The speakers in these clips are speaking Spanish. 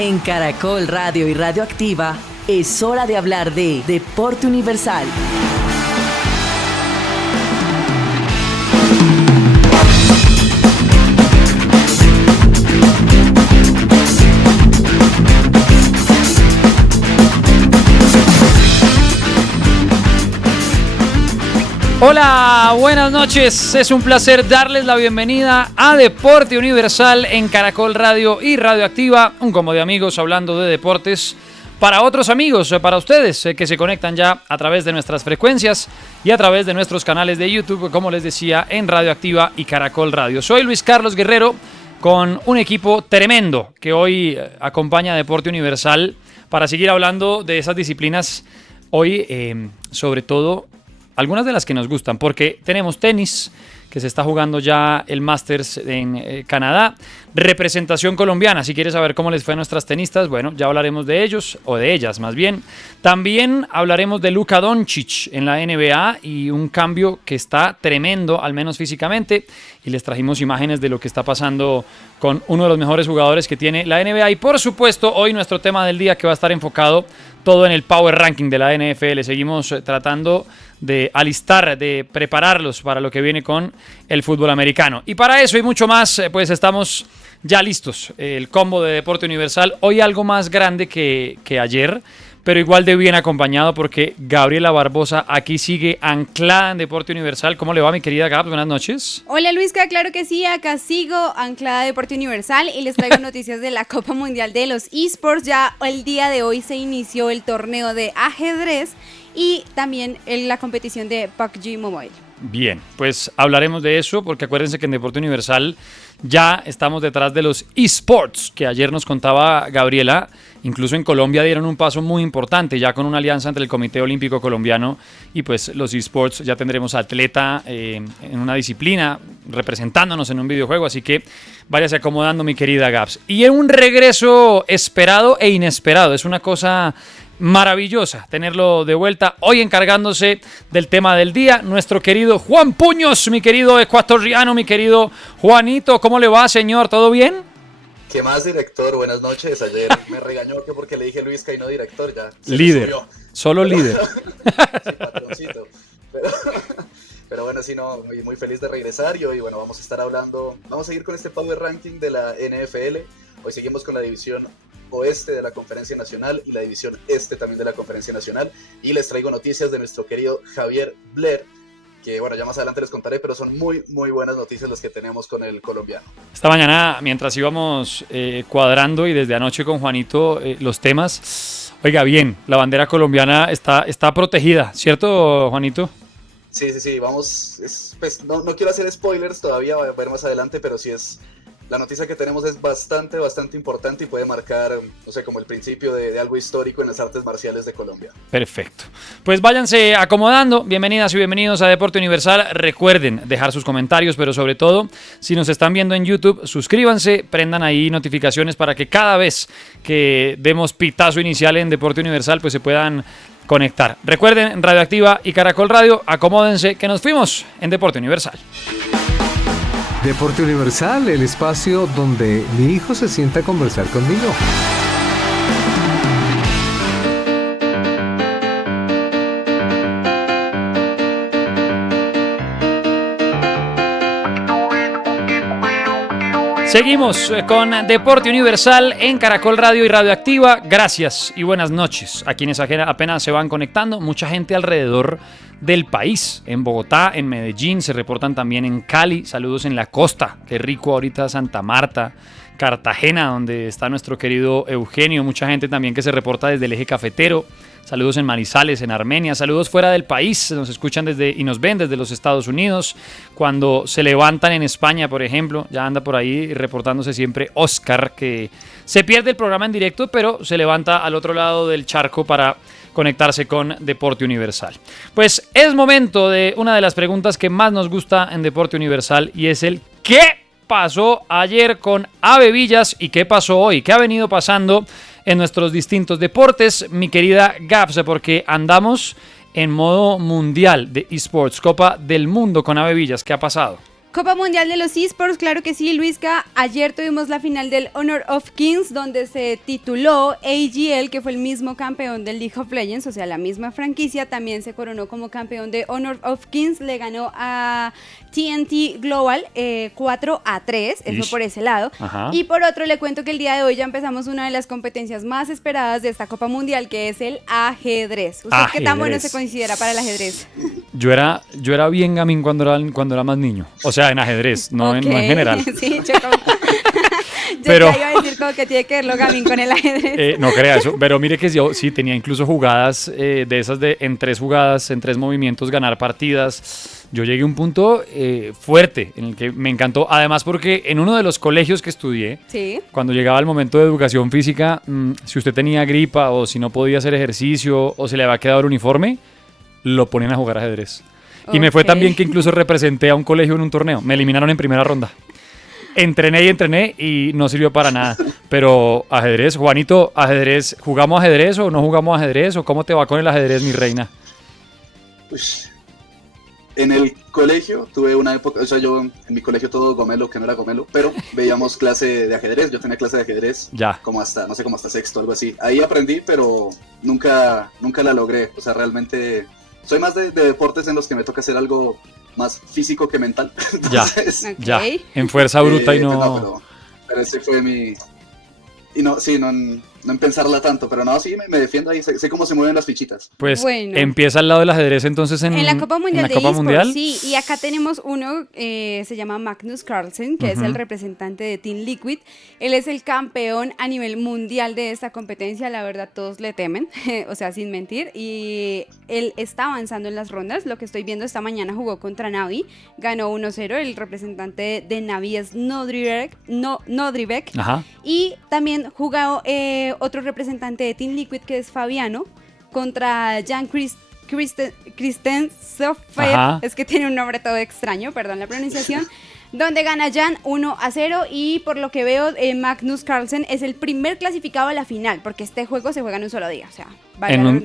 En Caracol Radio y Radioactiva es hora de hablar de Deporte Universal. Hola, buenas noches. Es un placer darles la bienvenida a Deporte Universal en Caracol Radio y Radioactiva, un combo de amigos hablando de deportes para otros amigos, para ustedes que se conectan ya a través de nuestras frecuencias y a través de nuestros canales de YouTube, como les decía, en Radioactiva y Caracol Radio. Soy Luis Carlos Guerrero con un equipo tremendo que hoy acompaña a Deporte Universal para seguir hablando de esas disciplinas hoy, sobre todo algunas de las que nos gustan, porque tenemos tenis, que se está jugando ya el Masters en Canadá, representación colombiana. Si quieres saber cómo les fue a nuestras tenistas, bueno, ya hablaremos de ellos, o de ellas más bien. También hablaremos de Luka Doncic en la NBA y un cambio que está tremendo, al menos físicamente, y les trajimos imágenes de lo que está pasando con uno de los mejores jugadores que tiene la NBA. Y por supuesto, hoy nuestro tema del día, que va a estar enfocado todo en el Power Ranking de la NFL. Seguimos tratando de alistar, de prepararlos para lo que viene con el fútbol americano. Y para eso y mucho más, pues estamos ya listos. El combo de Deporte Universal, hoy algo más grande que ayer, pero igual de bien acompañado, porque Gabriela Barbosa aquí sigue anclada en Deporte Universal. ¿Cómo le va, mi querida Gab? Buenas noches. Hola, Luisca, claro que sí, acá sigo anclada a Deporte Universal y les traigo noticias de la Copa Mundial de los eSports. Ya el día de hoy se inició el torneo de ajedrez y también la competición de PUBG Mobile. Bien, pues hablaremos de eso, porque acuérdense que en Deporte Universal ya estamos detrás de los eSports, que ayer nos contaba Gabriela. Incluso en Colombia dieron un paso muy importante, ya con una alianza entre el Comité Olímpico Colombiano y pues los eSports. Ya tendremos atleta en una disciplina representándonos en un videojuego, así que váyase acomodando, mi querida Gabs. Y en un regreso esperado e inesperado, es una cosa maravillosa tenerlo de vuelta hoy encargándose del tema del día, nuestro querido Juan Puños, mi querido ecuatoriano, mi querido Juanito. ¿Cómo le va, señor? ¿Todo bien? ¿Qué más, director? Buenas noches. Ayer me regañó que porque le dije Luisca y no director, ya se líder, solo líder. Sí, patroncito. Pero bueno, sí, no, muy feliz de regresar y hoy, bueno, vamos a estar hablando, vamos a seguir con este Power Ranking de la NFL. Hoy seguimos con la división oeste de la Conferencia Nacional y la división este también de la Conferencia Nacional, y les traigo noticias de nuestro querido Javier Blair, que bueno, ya más adelante les contaré, pero son muy buenas noticias las que tenemos con el colombiano. Esta mañana, mientras íbamos cuadrando y desde anoche con Juanito los temas, oiga, bien, la bandera colombiana está protegida, ¿cierto, Juanito? Sí, vamos, pues, no quiero hacer spoilers todavía, voy a ver más adelante, pero sí es... La noticia que tenemos es bastante importante y puede marcar, no sé, como el principio de algo histórico en las artes marciales de Colombia. Perfecto. Pues váyanse acomodando. Bienvenidas y bienvenidos a Deporte Universal. Recuerden dejar sus comentarios, pero sobre todo, si nos están viendo en YouTube, suscríbanse, prendan ahí notificaciones para que cada vez que demos pitazo inicial en Deporte Universal, pues se puedan conectar. Recuerden, Radioactiva y Caracol Radio, acomódense que nos fuimos en Deporte Universal. Deporte Universal, el espacio donde mi hijo se sienta a conversar conmigo. Seguimos con Deporte Universal en Caracol Radio y Radioactiva. Gracias y buenas noches a quienes apenas se van conectando. Mucha gente alrededor del país, en Bogotá, en Medellín, se reportan también en Cali. Saludos en la costa, qué rico ahorita Santa Marta, Cartagena, donde está nuestro querido Eugenio. Mucha gente también que se reporta desde el eje cafetero. Saludos en Manizales, en Armenia. Saludos fuera del país. Nos escuchan y nos ven desde los Estados Unidos. Cuando se levantan en España, por ejemplo, ya anda por ahí reportándose siempre Oscar, que se pierde el programa en directo, pero se levanta al otro lado del charco para conectarse con Deporte Universal. Pues es momento de una de las preguntas que más nos gusta en Deporte Universal, y es el ¿qué pasó ayer con Ave Villas y qué pasó hoy? ¿Qué ha venido pasando en nuestros distintos deportes, mi querida Gabs? Porque andamos en modo mundial de eSports, Copa del Mundo con Ave Villas. ¿Qué ha pasado? Copa Mundial de los eSports, claro que sí, Luisca. Ayer tuvimos la final del Honor of Kings, donde se tituló AGL, que fue el mismo campeón del League of Legends, o sea, la misma franquicia. También se coronó como campeón de Honor of Kings, le ganó a TNT Global 4-3, eso por ese lado. Ajá. Y por otro, le cuento que el día de hoy ya empezamos una de las competencias más esperadas de esta Copa Mundial, que es el ajedrez. ¿Usted qué tan bueno se considera para el ajedrez? Yo era bien gamín cuando era más niño. O sea, en ajedrez, no, Ok. no en general. Sí, yo como... Pero- ya iba a decir como que tiene que ver lo gamín con el ajedrez. No crea eso, pero mire que yo sí tenía incluso jugadas de esas de en 3 jugadas, en 3 movimientos, ganar partidas. Yo llegué a un punto fuerte en el que me encantó. Además porque en uno de los colegios que estudié, Sí. cuando llegaba el momento de educación física, si usted tenía gripa o si no podía hacer ejercicio o se le había quedado el uniforme, lo ponían a jugar ajedrez. Y me fue tan bien que incluso representé a un colegio en un torneo. Me eliminaron en primera ronda. Entrené y no sirvió para nada. Pero ajedrez, Juanito, ajedrez, ¿jugamos ajedrez o no jugamos ajedrez? ¿O cómo te va con el ajedrez, mi reina? Pues, en el colegio tuve una época, o sea, yo en mi colegio todo gomelo, que no era gomelo, pero veíamos clase de ajedrez. Yo tenía clase de ajedrez Ya. como hasta, no sé, como hasta sexto, algo así. Ahí aprendí, pero nunca la logré. O sea, realmente soy más de deportes en los que me toca hacer algo más físico que mental. Ya. Entonces, Ok. Ya, en fuerza bruta y pues no... pero ese fue mi... Y no, sí, no en pensarla tanto, pero no, sí, me defiendo ahí, sé cómo se mueven las fichitas. Pues Bueno. empieza al lado del ajedrez entonces en la Copa Mundial la de Copa eSports, Mundial. sí, y acá tenemos uno, se llama Magnus Carlsen, que es el representante de Team Liquid. Él es el campeón a nivel mundial de esta competencia, la verdad todos le temen, o sea, sin mentir, y él está avanzando en las rondas. Lo que estoy viendo, esta mañana jugó contra Navi, ganó 1-0, el representante de Navi es Nodrivek, Ajá. y también jugó otro representante de Team Liquid, que es Fabiano, contra Jan Christensen, Ajá. es que tiene un nombre todo extraño, perdón la pronunciación, donde gana Jan 1-0, y por lo que veo, Magnus Carlsen es el primer clasificado a la final, porque este juego se juega en un solo día, o sea,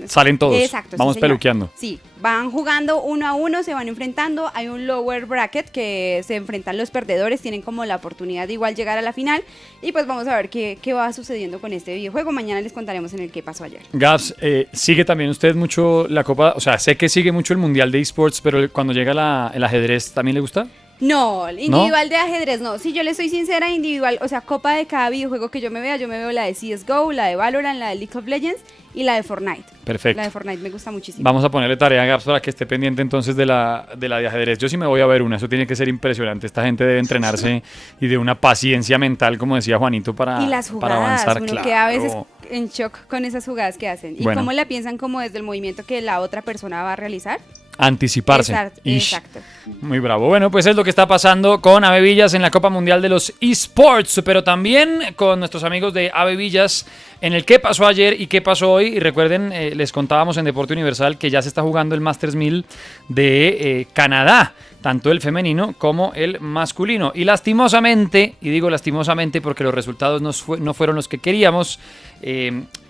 Salen todos. Exacto, Vamos sí, señor. peluqueando. Sí, van jugando 1-1, se van enfrentando, hay un lower bracket que se enfrentan los perdedores, tienen como la oportunidad de igual llegar a la final, y pues vamos a ver qué va sucediendo con este videojuego. Mañana les contaremos en el qué pasó ayer. Gabs, sigue también usted mucho la Copa, o sea, sé que sigue mucho el Mundial de eSports, pero cuando llega el ajedrez, ¿también le gusta? No, individual de ajedrez no. Si yo le soy sincera, individual, o sea, copa de cada videojuego que yo me veo la de CSGO, la de Valorant, la de League of Legends y la de Fortnite. Perfecto. La de Fortnite me gusta muchísimo. Vamos a ponerle tarea a Gabs para que esté pendiente entonces de la de ajedrez. Yo sí me voy a ver una, eso tiene que ser impresionante. Esta gente debe entrenarse y de una paciencia mental, como decía Juanito, para Y las para jugadas, avanzar. uno Claro. queda a veces en shock con esas jugadas que hacen. ¿Y Bueno. cómo la piensan como desde el movimiento que la otra persona va a realizar? Anticiparse. Ish. Exacto. Muy bravo. Bueno, pues es lo que está pasando con Ave Villas en la Copa Mundial de los eSports, pero también con nuestros amigos de Ave Villas en el qué pasó ayer y qué pasó hoy. Y recuerden, les contábamos en Deporte Universal que ya se está jugando el Masters 1000 de Canadá, tanto el femenino como el masculino. Y lastimosamente, y digo lastimosamente porque los resultados no fueron los que queríamos,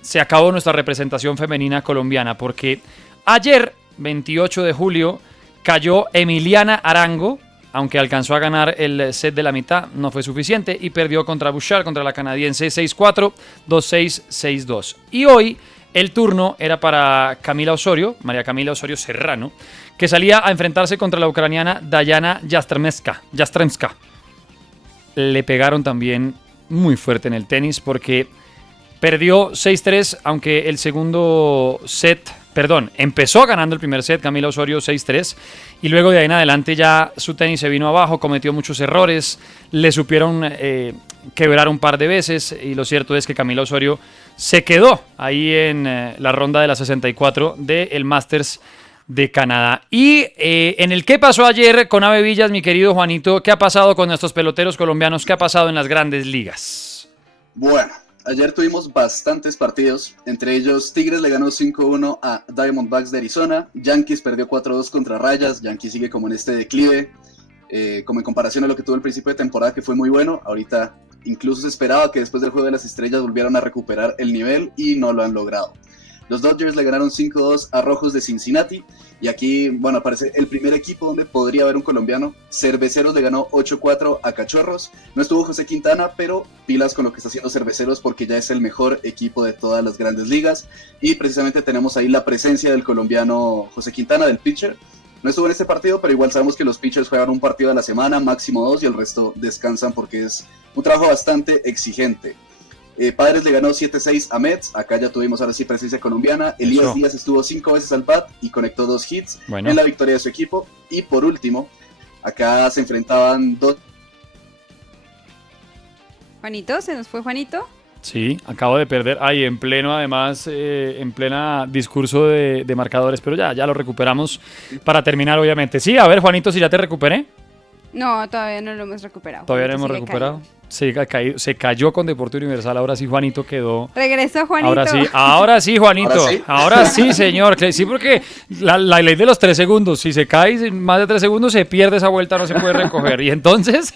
se acabó nuestra representación femenina colombiana, porque ayer, 28 de julio, cayó Emiliana Arango, aunque alcanzó a ganar el set de la mitad, no fue suficiente, y perdió contra Bouchard, contra la canadiense 6-4, 2-6, 6-2. Y hoy el turno era para Camila Osorio, María Camila Osorio Serrano, que salía a enfrentarse contra la ucraniana Dayana Yastremska. Le pegaron también muy fuerte en el tenis porque perdió 6-3, aunque el segundo set... empezó ganando el primer set Camila Osorio 6-3 y luego de ahí en adelante ya su tenis se vino abajo, cometió muchos errores, le supieron quebrar un par de veces y lo cierto es que Camila Osorio se quedó ahí en la ronda de la 64 del Masters de Canadá. Y en el qué pasó ayer con Ave Villas, mi querido Juanito, ¿qué ha pasado con nuestros peloteros colombianos? ¿Qué ha pasado en las grandes ligas? Bueno, ayer tuvimos bastantes partidos, entre ellos Tigres le ganó 5-1 a Diamondbacks de Arizona, Yankees perdió 4-2 contra Rayas, Yankees sigue como en este declive, como en comparación a lo que tuvo el principio de temporada que fue muy bueno, ahorita incluso se esperaba que después del Juego de las Estrellas volvieran a recuperar el nivel y no lo han logrado. Los Dodgers le ganaron 5-2 a Rojos de Cincinnati. Y aquí, bueno, aparece el primer equipo donde podría haber un colombiano. Cerveceros le ganó 8-4 a Cachorros. No estuvo José Quintana, pero pilas con lo que está haciendo Cerveceros porque ya es el mejor equipo de todas las grandes ligas. Y precisamente tenemos ahí la presencia del colombiano José Quintana, del pitcher. No estuvo en este partido, pero igual sabemos que los pitchers juegan un partido a la semana, máximo 2, y el resto descansan porque es un trabajo bastante exigente. Padres le ganó 7-6 a Mets. Acá ya tuvimos ahora sí presencia colombiana. Elías Díaz estuvo 5 veces al bat y conectó 2 hits en la victoria de su equipo. Y por último, acá se enfrentaban dos. Juanito, ¿se nos fue Juanito? Sí, acabo de perder. Ay, en pleno, además, en plena discurso de marcadores, pero ya lo recuperamos para terminar, obviamente. Sí, a ver, Juanito, si ya te recuperé. No, todavía no lo hemos recuperado. Todavía no hemos recuperado. Se cayó con Deporte Universal. Ahora sí, Juanito quedó. Regresó, Juanito. Ahora sí, Juanito. Ahora sí, señor. Sí, porque la ley de los 3 segundos. Si se cae en más de 3 segundos, se pierde esa vuelta, no se puede recoger. Y entonces.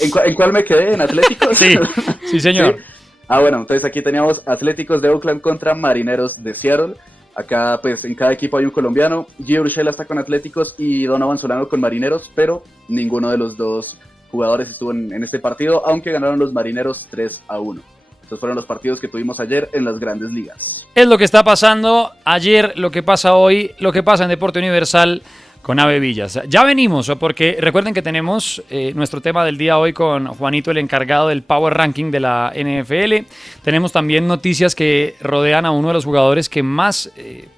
¿En cuál me quedé? ¿En Atléticos? Sí, señor. ¿Sí? Bueno, entonces aquí teníamos Atléticos de Oakland contra Marineros de Seattle. Acá, pues, en cada equipo hay un colombiano. Gio Urshela está con Atléticos y Donovan Solano con Marineros, pero ninguno de los dos jugadores estuvo en este partido, aunque ganaron los Marineros 3-1. Estos fueron los partidos que tuvimos ayer en las grandes ligas. Es lo que está pasando ayer, lo que pasa hoy, lo que pasa en Deporte Universal con Ave Villas. Ya venimos, porque recuerden que tenemos nuestro tema del día hoy con Juanito, el encargado del Power Ranking de la NFL. Tenemos también noticias que rodean a uno de los jugadores que más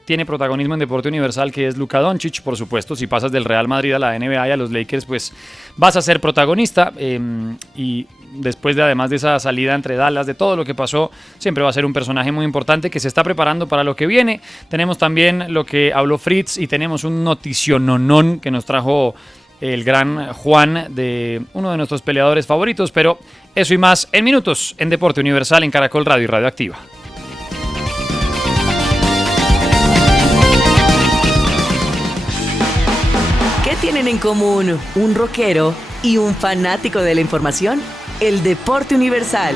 tiene protagonismo en Deporte Universal, que es Luka Doncic. Por supuesto, si pasas del Real Madrid a la NBA y a los Lakers, pues vas a ser protagonista. Y después de, además de esa salida entre Dallas, de todo lo que pasó, siempre va a ser un personaje muy importante que se está preparando para lo que viene. Tenemos también lo que habló Fritz y tenemos un noticiononón que nos trajo el gran Juan, de uno de nuestros peleadores favoritos, pero eso y más en minutos en Deporte Universal en Caracol Radio y Radio Activa. ¿Qué tienen en común un rockero y un fanático de la información? El Deporte Universal.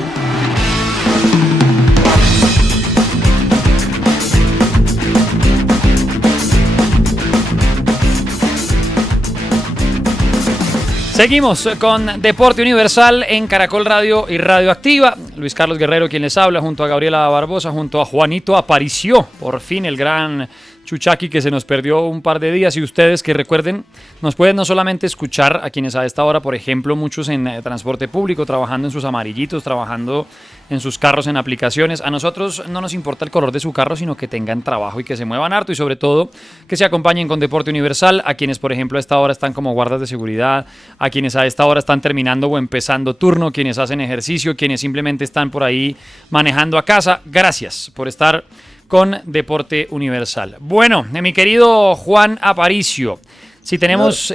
Seguimos con Deporte Universal en Caracol Radio y Radio Activa. Luis Carlos Guerrero quien les habla, junto a Gabriela Barbosa, junto a Juanito. Apareció por fin el gran Chuchaki, que se nos perdió un par de días. Y ustedes, que recuerden, nos pueden no solamente escuchar a quienes a esta hora, por ejemplo, muchos en transporte público, trabajando en sus amarillitos, trabajando en sus carros, en aplicaciones. A nosotros no nos importa el color de su carro, sino que tengan trabajo y que se muevan harto, y sobre todo que se acompañen con Deporte Universal. A quienes, por ejemplo, a esta hora están como guardas de seguridad, a quienes a esta hora están terminando o empezando turno, quienes hacen ejercicio, quienes simplemente están por ahí manejando a casa. Gracias por estar con Deporte Universal. Bueno, mi querido Juan Aparicio, si tenemos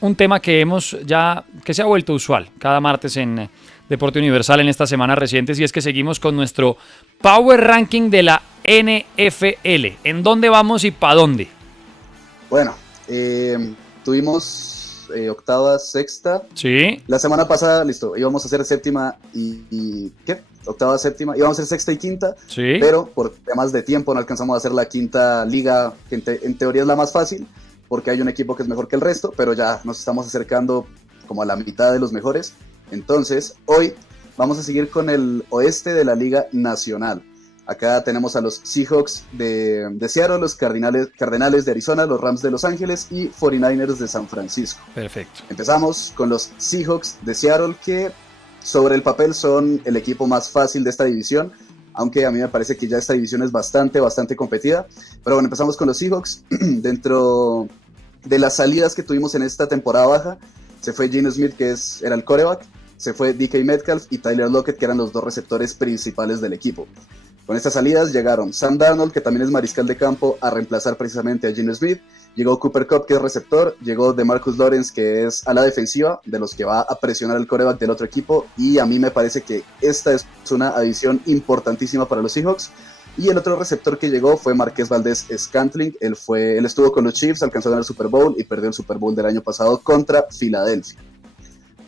un tema que se ha vuelto usual cada martes en Deporte Universal en estas semanas recientes, y es que seguimos con nuestro Power Ranking de la NFL. ¿En dónde vamos y para dónde? Bueno, tuvimos octava, sexta. Sí. La semana pasada, listo, íbamos a hacer séptima y ¿qué? Octava, séptima, íbamos a hacer sexta y quinta, sí, pero por temas de tiempo no alcanzamos a hacer la quinta liga, que en teoría es la más fácil, porque hay un equipo que es mejor que el resto, pero ya nos estamos acercando como a la mitad de los mejores. Entonces, hoy vamos a seguir con el oeste de la Liga Nacional. Acá tenemos a los Seahawks de Seattle, los Cardenales de Arizona, los Rams de Los Ángeles y 49ers de San Francisco. Perfecto. Empezamos con los Seahawks de Seattle, que sobre el papel son el equipo más fácil de esta división, aunque a mí me parece que ya esta división es bastante competida. Pero bueno, empezamos con los Seahawks. Dentro de las salidas que tuvimos en esta temporada baja, se fue Geno Smith, que era el quarterback, se fue DK Metcalf y Tyler Lockett, que eran los dos receptores principales del equipo. Con estas salidas llegaron Sam Darnold, que también es mariscal de campo, a reemplazar precisamente a Geno Smith. Llegó Cooper Kupp, que es receptor. Llegó DeMarcus Lawrence, que es a la defensiva, de los que va a presionar el quarterback del otro equipo. Y a mí me parece que esta es una adición importantísima para los Seahawks. Y el otro receptor que llegó fue Marquez Valdez-Scantling. Él estuvo con los Chiefs, alcanzó a ganar el Super Bowl y perdió el Super Bowl del año pasado contra Filadelfia.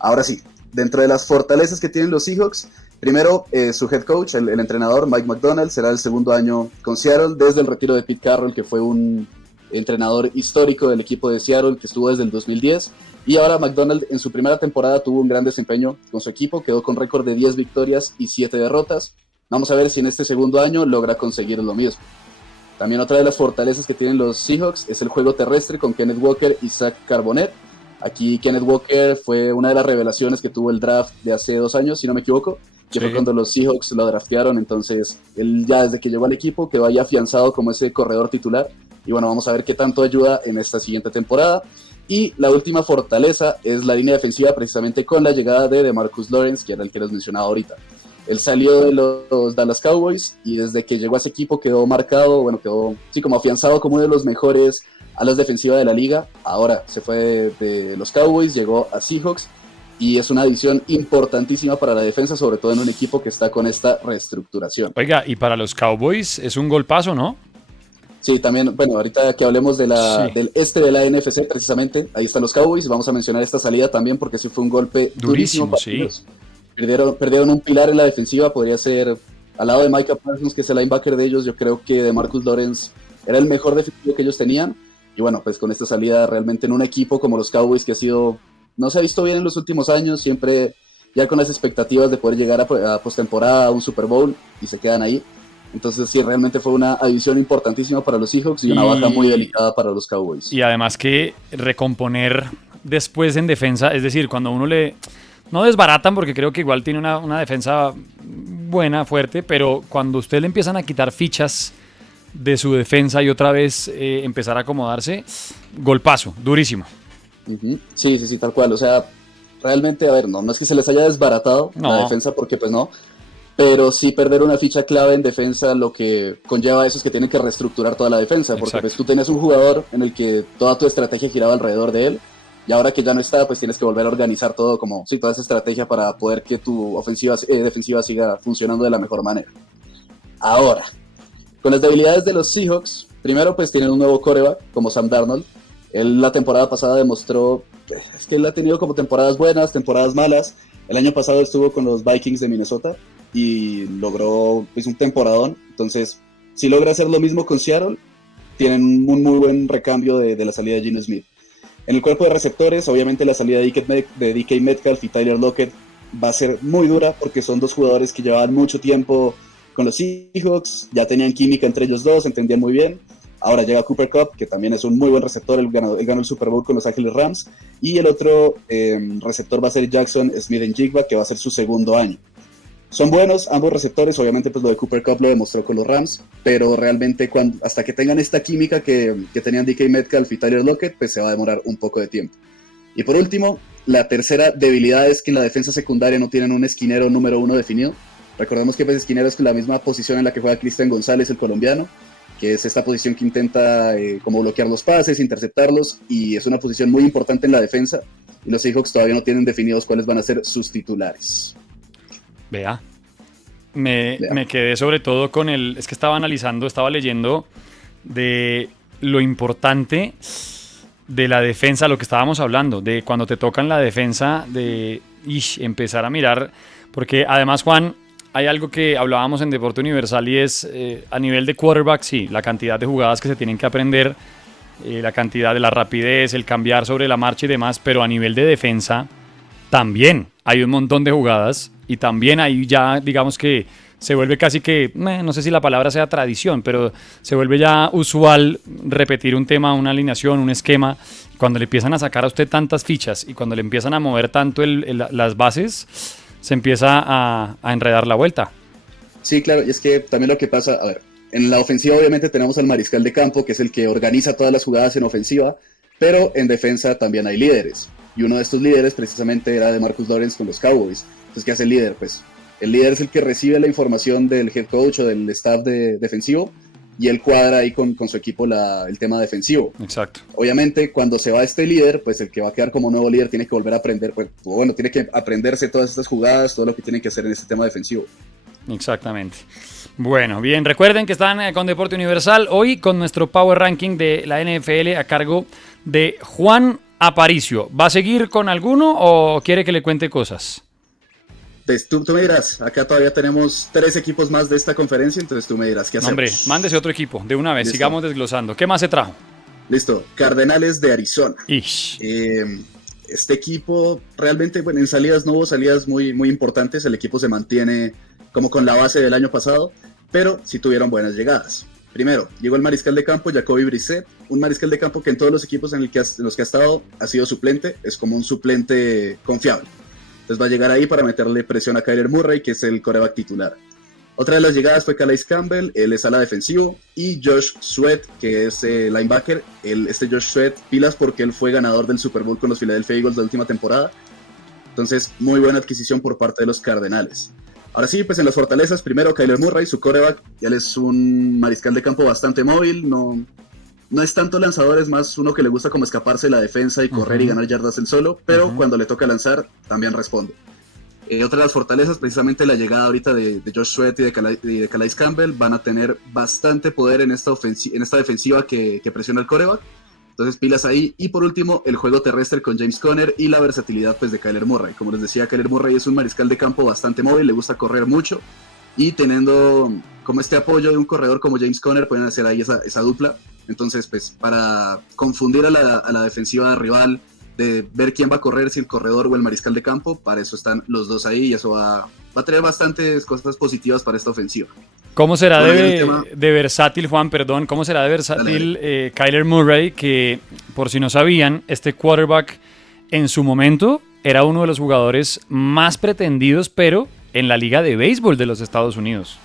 Ahora sí, dentro de las fortalezas que tienen los Seahawks, Primero, su head coach, el entrenador Mike McDonald, será el segundo año con Seattle desde el retiro de Pete Carroll, que fue un entrenador histórico del equipo de Seattle que estuvo desde el 2010. Y ahora McDonald en su primera temporada tuvo un gran desempeño con su equipo, quedó con récord de 10 victorias y 7 derrotas. Vamos a ver si en este segundo año logra conseguir lo mismo. También otra de las fortalezas que tienen los Seahawks es el juego terrestre con Kenneth Walker y Zach Carbonet. Aquí Kenneth Walker fue una de las revelaciones que tuvo el draft de hace 2 años, si no me equivoco, que fue cuando los Seahawks lo draftearon. Entonces él ya desde que llegó al equipo quedó ahí afianzado como ese corredor titular. Y bueno, vamos a ver qué tanto ayuda en esta siguiente temporada. Y la última fortaleza es la línea defensiva, precisamente con la llegada de DeMarcus Lawrence, que era el que les mencionaba ahorita. Él salió de los Dallas Cowboys y desde que llegó a ese equipo quedó marcado, quedó como afianzado como uno de los mejores alas defensivas de la liga. Ahora se fue de los Cowboys, llegó a Seahawks y es una adición importantísima para la defensa, sobre todo en un equipo que está con esta reestructuración. Oiga, y para los Cowboys es un golpazo, ¿no? Sí, también, ahorita que hablemos de del este de la NFC, precisamente, ahí están los Cowboys, vamos a mencionar esta salida también porque sí fue un golpe durísimo para ellos. Perdieron un pilar en la defensiva, podría ser al lado de Micah Parsons, que es el linebacker de ellos. Yo creo que DeMarcus Lawrence era el mejor defensivo que ellos tenían, y bueno, pues con esta salida realmente en un equipo como los Cowboys, que no se ha visto bien en los últimos años, siempre ya con las expectativas de poder llegar a postemporada, a un Super Bowl, y se quedan ahí. Entonces sí, realmente fue una adición importantísima para los Seahawks y una baja muy delicada para los Cowboys. Y además que recomponer después en defensa, es decir, cuando uno no desbaratan, porque creo que igual tiene una defensa buena, fuerte, pero cuando usted le empiezan a quitar fichas de su defensa y otra vez empezar a acomodarse, golpazo, durísimo. Sí, tal cual. O sea, realmente, a ver, no es que se les haya desbaratado la defensa, porque pues no, pero sí perder una ficha clave en defensa lo que conlleva eso es que tienen que reestructurar toda la defensa, porque pues tú tenías un jugador en el que toda tu estrategia giraba alrededor de él, y ahora que ya no está, pues tienes que volver a organizar todo toda esa estrategia para poder que tu defensiva siga funcionando de la mejor manera. Ahora, con las debilidades de los Seahawks, primero pues tienen un nuevo quarterback como Sam Darnold. Él la temporada pasada demostró, es que él ha tenido como temporadas buenas, temporadas malas. El año pasado estuvo con los Vikings de Minnesota y logró un temporadón. Entonces, si logra hacer lo mismo con Seattle, tienen un muy buen recambio de la salida de Geno Smith. En el cuerpo de receptores, obviamente la salida de DK Metcalf y Tyler Lockett va a ser muy dura porque son dos jugadores que llevaban mucho tiempo con los Seahawks, ya tenían química entre ellos dos, se entendían muy bien. Ahora llega Cooper Kupp, que también es un muy buen receptor, él ganó el Super Bowl con los Ángeles Rams, y el otro receptor va a ser Jackson Smith-Njigba, que va a ser su segundo año. Son buenos ambos receptores, obviamente pues lo de Cooper Kupp lo demostró con los Rams, pero realmente hasta que tengan esta química que tenían DK Metcalf y Tyler Lockett, pues se va a demorar un poco de tiempo. Y por último, la tercera debilidad es que en la defensa secundaria no tienen un esquinero número 1 definido. Recordemos que pues esquinero es la misma posición en la que juega Cristian González, el colombiano, que es esta posición que intenta como bloquear los pases, interceptarlos, y es una posición muy importante en la defensa, y los Seahawks todavía no tienen definidos cuáles van a ser sus titulares. Vea. Me quedé sobre todo con es que estaba leyendo de lo importante de la defensa, lo que estábamos hablando, de cuando te tocan la defensa, de empezar a mirar, porque además, Juan, hay algo que hablábamos en Deporte Universal y es a nivel de quarterback, sí, la cantidad de jugadas que se tienen que aprender, la cantidad de la rapidez, el cambiar sobre la marcha y demás, pero a nivel de defensa también hay un montón de jugadas y también ahí ya digamos que se vuelve casi que, no sé si la palabra sea tradición, pero se vuelve ya usual repetir un tema, una alineación, un esquema. Cuando le empiezan a sacar a usted tantas fichas y cuando le empiezan a mover tanto las bases, se empieza a enredar la vuelta. Sí, claro, y es que también lo que pasa, a ver, en la ofensiva obviamente tenemos al mariscal de campo, que es el que organiza todas las jugadas en ofensiva, pero en defensa también hay líderes, y uno de estos líderes precisamente era DeMarcus Lawrence con los Cowboys. Entonces, ¿qué hace el líder? Pues el líder es el que recibe la información del head coach o del staff defensivo, y él cuadra ahí con su equipo el tema defensivo. Exacto. Obviamente, cuando se va este líder, pues el que va a quedar como nuevo líder tiene que volver a aprender, tiene que aprenderse todas estas jugadas, todo lo que tiene que hacer en este tema defensivo. Exactamente. Bueno, bien, recuerden que están con Deporte Universal hoy con nuestro Power Ranking de la NFL a cargo de Juan Aparicio. ¿Va a seguir con alguno o quiere que le cuente cosas? Entonces tú me dirás, acá todavía tenemos 3 equipos más de esta conferencia, entonces tú me dirás qué hacemos. Hombre, mándese otro equipo de una vez, Listo. sigamos desglosando. ¿Qué más se trajo? Listo, Cardenales de Arizona. Ish. Este equipo realmente, bueno, en salidas no hubo salidas muy, muy importantes, el equipo se mantiene como con la base del año pasado, pero sí tuvieron buenas llegadas. Primero, llegó el mariscal de campo Jacoby Brissett, un mariscal de campo que en todos los equipos en los que ha estado ha sido suplente, es como un suplente confiable. Entonces va a llegar ahí para meterle presión a Kyler Murray, que es el quarterback titular. Otra de las llegadas fue Calais Campbell, él es ala defensivo, y Josh Sweat, que es linebacker. Este Josh Sweat, pilas porque él fue ganador del Super Bowl con los Philadelphia Eagles de la última temporada. Entonces, muy buena adquisición por parte de los Cardenales. Ahora sí, pues en las fortalezas, primero Kyler Murray, su quarterback, él es un mariscal de campo bastante móvil, no es tanto lanzador, es más uno que le gusta como escaparse de la defensa y correr y ganar yardas él solo, pero cuando le toca lanzar, también responde. Otra de las fortalezas, precisamente la llegada ahorita de Josh Sweat y de Calais Campbell, van a tener bastante poder en esta defensiva que presiona el quarterback. Entonces pilas ahí. Y por último, el juego terrestre con James Conner y la versatilidad pues de Kyler Murray. Como les decía, Kyler Murray es un mariscal de campo bastante móvil, le gusta correr mucho. Y teniendo como este apoyo de un corredor como James Conner, pueden hacer ahí esa dupla. Entonces, pues para confundir a la defensiva rival, de ver quién va a correr, si el corredor o el mariscal de campo, para eso están los dos ahí y eso va a traer bastantes cosas positivas para esta ofensiva. ¿Cómo será de versátil, Juan, perdón, cómo será de versátil Kyler Murray, que por si no sabían, este quarterback en su momento era uno de los jugadores más pretendidos, pero en la Liga de Béisbol de los Estados Unidos?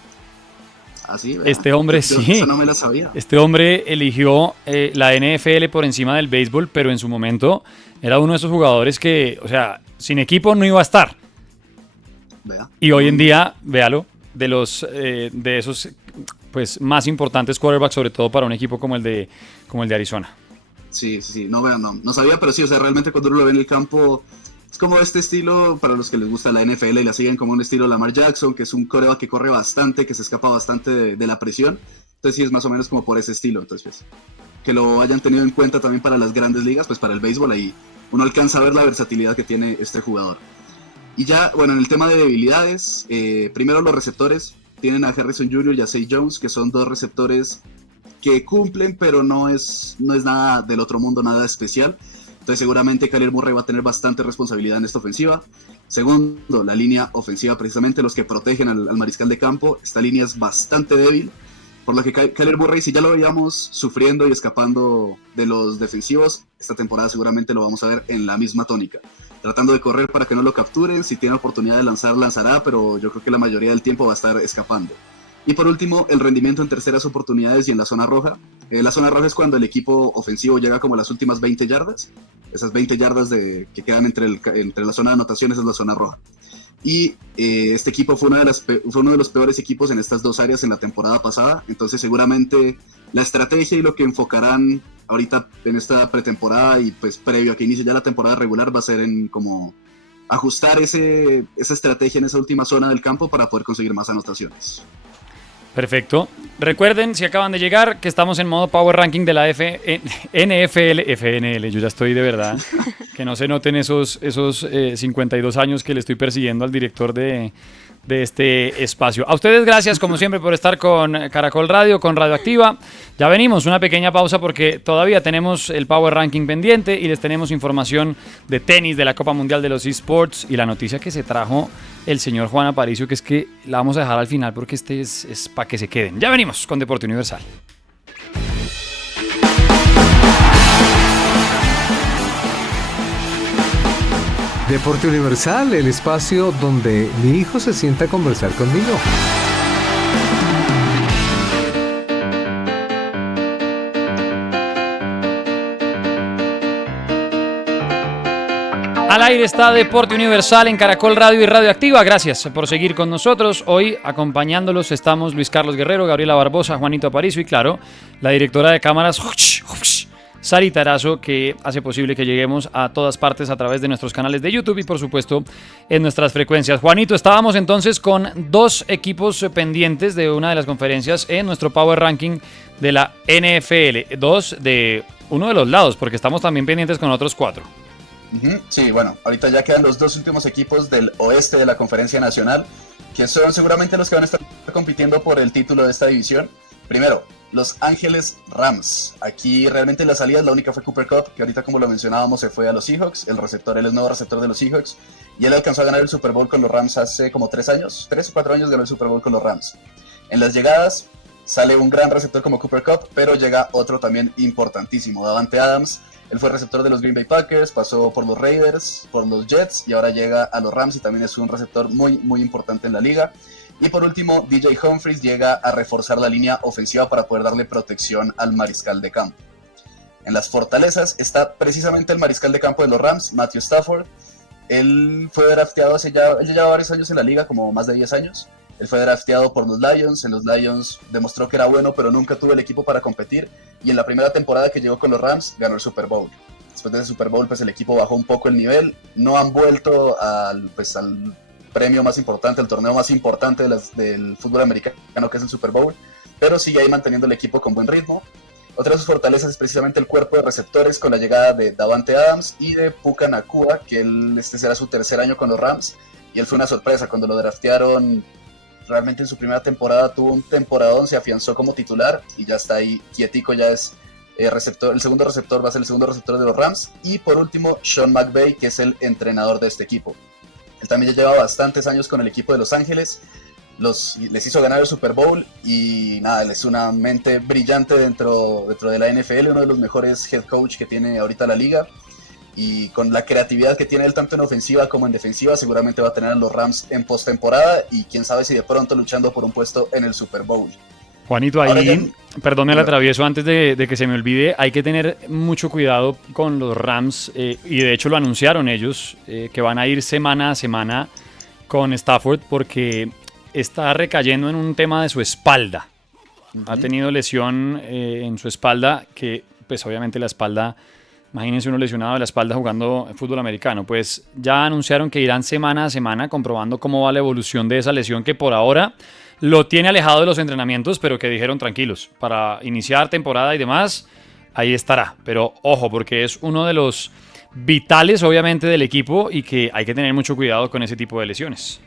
Así, este hombre yo sí. no me la sabía. Este hombre eligió la NFL por encima del béisbol, pero en su momento era uno de esos jugadores que, o sea, sin equipo no iba a estar. Vea. Y hoy en día, véalo, de esos pues más importantes quarterbacks, sobre todo para un equipo como el de Arizona. Sí, no sabía, pero sí, o sea, realmente cuando uno lo ve en el campo, es como este estilo, para los que les gusta la NFL y la siguen, como un estilo Lamar Jackson, que es un quarterback que corre bastante, que se escapa bastante de la presión. Entonces sí, es más o menos como por ese estilo. Entonces, pues, que lo hayan tenido en cuenta también para las grandes ligas, pues para el béisbol, ahí uno alcanza a ver la versatilidad que tiene este jugador. Y ya, bueno, en el tema de debilidades, primero los receptores, tienen a Harrison Jr. y a Zay Jones, que son dos receptores que cumplen, pero no es nada del otro mundo, nada especial. Entonces seguramente Kyler Murray va a tener bastante responsabilidad en esta ofensiva. Segundo, la línea ofensiva, precisamente los que protegen al mariscal de campo. Esta línea es bastante débil, por lo que Kyler Murray, si ya lo veíamos sufriendo y escapando de los defensivos, esta temporada seguramente lo vamos a ver en la misma tónica. Tratando de correr para que no lo capturen, si tiene oportunidad de lanzar, lanzará, pero yo creo que la mayoría del tiempo va a estar escapando. Y por último, el rendimiento en terceras oportunidades y en la zona roja. La zona roja es cuando el equipo ofensivo llega como a las últimas 20 yardas. Esas 20 yardas que quedan entre la zona de anotaciones es la zona roja. Y este equipo fue uno de los peores equipos en estas dos áreas en la temporada pasada. Entonces seguramente la estrategia y lo que enfocarán ahorita en esta pretemporada y pues previo a que inicie ya la temporada regular va a ser en como ajustar esa estrategia en esa última zona del campo para poder conseguir más anotaciones. Perfecto. Recuerden, si acaban de llegar, que estamos en modo Power Ranking de la FNL. Yo ya estoy de verdad. Que no se noten esos 52 años que le estoy persiguiendo al director de este espacio. A ustedes gracias, como siempre, por estar con Caracol Radio, con Radioactiva. Ya venimos, una pequeña pausa porque todavía tenemos el Power Ranking pendiente y les tenemos información de tenis, de la Copa Mundial de los eSports y la noticia que se trajo el señor Juan Aparicio, que es que la vamos a dejar al final porque este es para que se queden. Ya venimos con Deporte Universal. Deporte Universal, el espacio donde mi hijo se sienta a conversar conmigo. Al aire está Deporte Universal en Caracol Radio y Radioactiva. Gracias por seguir con nosotros. Hoy acompañándolos estamos Luis Carlos Guerrero, Gabriela Barbosa, Juanito Aparicio y claro, la directora de cámaras Sari Tarazo, que hace posible que lleguemos a todas partes a través de nuestros canales de YouTube y por supuesto en nuestras frecuencias. Juanito, estábamos entonces con dos equipos pendientes de una de las conferencias en nuestro Power Ranking de la NFL. Dos de uno de los lados, porque estamos también pendientes con otros cuatro. Sí, bueno, ahorita ya quedan los dos últimos equipos del oeste de la Conferencia Nacional, que son seguramente los que van a estar compitiendo por el título de esta división. Primero, Los Ángeles Rams. Aquí realmente la salida, la única fue Cooper Kupp, que ahorita como lo mencionábamos se fue a los Seahawks, el receptor, él es nuevo receptor de los Seahawks, y él alcanzó a ganar el Super Bowl con los Rams hace como 3 o 4 años ganó el Super Bowl con los Rams. En las llegadas sale un gran receptor como Cooper Kupp, pero llega otro también importantísimo, Davante Adams. Él fue receptor de los Green Bay Packers, pasó por los Raiders, por los Jets y ahora llega a los Rams y también es un receptor muy, muy importante en la liga. Y por último, DJ Humphries llega a reforzar la línea ofensiva para poder darle protección al mariscal de campo. En las fortalezas está precisamente el mariscal de campo de los Rams, Matthew Stafford. Él fue drafteado él lleva varios años en la liga, como más de 10 años. Él fue drafteado por los Lions, en los Lions demostró que era bueno, pero nunca tuvo el equipo para competir, y en la primera temporada que llegó con los Rams, ganó el Super Bowl. Después de ese Super Bowl, pues el equipo bajó un poco el nivel, no han vuelto al premio más importante, el torneo más importante del fútbol americano, que es el Super Bowl, pero sigue ahí manteniendo el equipo con buen ritmo. Otra de sus fortalezas es precisamente el cuerpo de receptores con la llegada de Davante Adams y de Puka Nacua, que este será su tercer año con los Rams, y él fue una sorpresa cuando lo draftearon. Realmente en su primera temporada tuvo un temporadón, se afianzó como titular y ya está ahí quietico, ya es receptor, el segundo receptor, va a ser el segundo receptor de los Rams. Y por último, Sean McVay, que es el entrenador de este equipo. Él también ya lleva bastantes años con el equipo de Los Ángeles, les hizo ganar el Super Bowl y nada, él es una mente brillante dentro de la NFL, uno de los mejores head coach que tiene ahorita la liga. Y con la creatividad que tiene él tanto en ofensiva como en defensiva, seguramente va a tener a los Rams en postemporada y quién sabe si de pronto luchando por un puesto en el Super Bowl. Juanito, ahí, perdón, me la atravieso antes de que se me olvide, hay que tener mucho cuidado con los Rams, y de hecho lo anunciaron ellos, que van a ir semana a semana con Stafford porque está recayendo en un tema de su espalda. Ha tenido lesión en su espalda, que pues obviamente la espalda... Imagínense uno lesionado de la espalda jugando fútbol americano. Pues ya anunciaron que irán semana a semana comprobando cómo va la evolución de esa lesión que por ahora lo tiene alejado de los entrenamientos, pero que dijeron tranquilos, para iniciar temporada y demás, ahí estará. Pero ojo, porque es uno de los vitales obviamente del equipo y que hay que tener mucho cuidado con ese tipo de lesiones.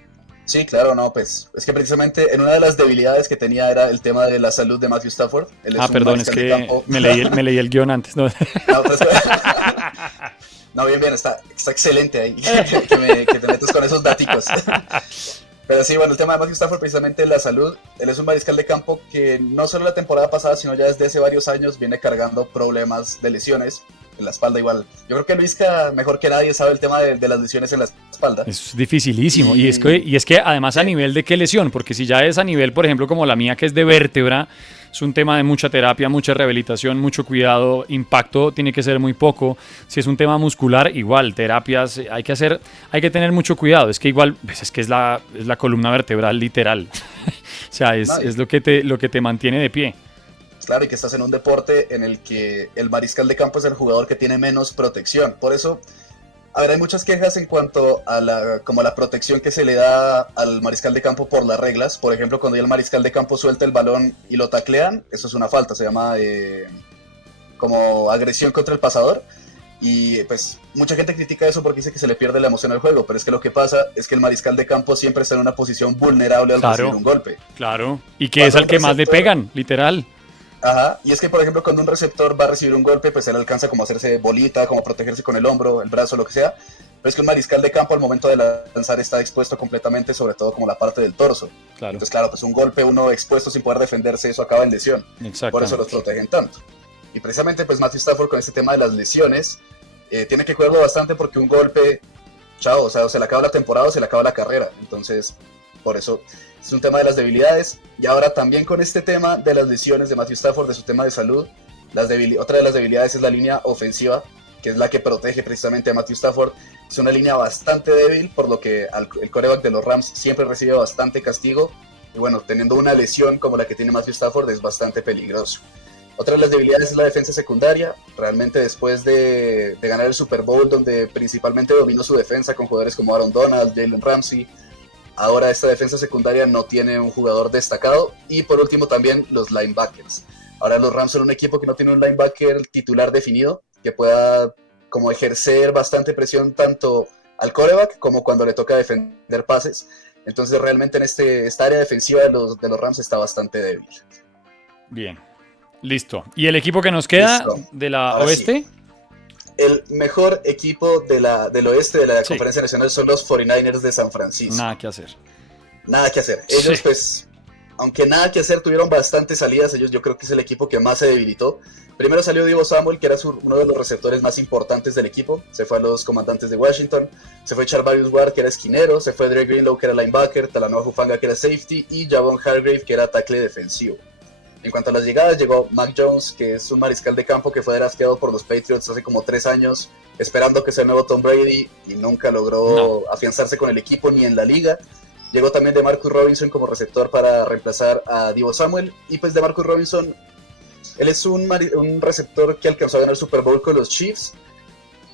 Sí, claro, no, pues es que precisamente en una de las debilidades que tenía era el tema de la salud de Matthew Stafford. Perdón, es que me leí el guión antes. No, no bien, está excelente ahí que te metas con esos daticos. Pero sí, bueno, el tema de Matthew Stafford, precisamente la salud. Él es un mariscal de campo que no solo la temporada pasada, sino ya desde hace varios años viene cargando problemas de lesiones en la espalda igual. Yo creo que Luisca, mejor que nadie, sabe el tema de las lesiones en la espalda. Es dificilísimo. Y es que además a nivel de qué lesión, porque si ya es a nivel, por ejemplo, como la mía, que es de vértebra, es un tema de mucha terapia, mucha rehabilitación, mucho cuidado, impacto tiene que ser muy poco. Si es un tema muscular, igual, terapias, hay que tener mucho cuidado. Es que igual, pues es que es la columna vertebral literal. O sea, es lo que te mantiene de pie. Claro, y que estás en un deporte en el que el mariscal de campo es el jugador que tiene menos protección. Por eso, a ver, hay muchas quejas en cuanto a la protección que se le da al mariscal de campo por las reglas. Por ejemplo, cuando ya el mariscal de campo suelta el balón y lo taclean, eso es una falta, se llama como agresión contra el pasador. Y pues mucha gente critica eso porque dice que se le pierde la emoción al juego, pero es que lo que pasa es que el mariscal de campo siempre está en una posición vulnerable al recibir un golpe. Claro, y que es al que más le pegan, literal. Ajá, y es que por ejemplo cuando un receptor va a recibir un golpe, pues él alcanza como a hacerse bolita, como a protegerse con el hombro, el brazo, lo que sea, pero es que el mariscal de campo al momento de lanzar está expuesto completamente, sobre todo como la parte del torso. Claro. Entonces claro, pues un golpe, uno expuesto sin poder defenderse, eso acaba en lesión. Por eso los protegen tanto. Y precisamente pues Matthew Stafford con este tema de las lesiones, tiene que cuidarlo bastante porque un golpe, chao, o sea, o se le acaba la temporada o se le acaba la carrera. Entonces, por eso es un tema de las debilidades. Y ahora también con este tema de las lesiones de Matthew Stafford, de su tema de salud, otra de las debilidades es la línea ofensiva, que es la que protege precisamente a Matthew Stafford. Es una línea bastante débil, por lo que el quarterback de los Rams siempre recibe bastante castigo. Y bueno, teniendo una lesión como la que tiene Matthew Stafford es bastante peligroso. Otra de las debilidades es la defensa secundaria. Realmente después de ganar el Super Bowl, donde principalmente dominó su defensa con jugadores como Aaron Donald, Jalen Ramsey, ahora esta defensa secundaria no tiene un jugador destacado. Y por último también los linebackers. Ahora los Rams son un equipo que no tiene un linebacker titular definido, que pueda como ejercer bastante presión tanto al quarterback como cuando le toca defender pases. Entonces realmente en esta área defensiva de los Rams está bastante débil. Bien, listo. ¿Y el equipo que nos queda Listo. de la Ahora oeste? Sí. El mejor equipo del oeste de la Sí. Conferencia Nacional son los 49ers de San Francisco. Nada que hacer. Nada que hacer. Ellos Sí. pues, aunque nada que hacer, tuvieron bastantes salidas. Ellos yo creo que es el equipo que más se debilitó. Primero salió Deebo Samuel, que era uno de los receptores más importantes del equipo. Se fue a los Comandantes de Washington. Se fue Charvarius Ward, que era esquinero. Se fue Dre Greenlow, que era linebacker. Talanoa Hufanga, que era safety. Y Javon Hargrave, que era tackle defensivo. En cuanto a las llegadas, llegó Mac Jones, que es un mariscal de campo que fue drafteado por los Patriots hace como 3 años, esperando que sea el nuevo Tom Brady, y nunca logró afianzarse con el equipo ni en la liga. Llegó también DeMarcus Robinson como receptor para reemplazar a Deebo Samuel. Y pues DeMarcus Robinson, él es un receptor que alcanzó a ganar Super Bowl con los Chiefs,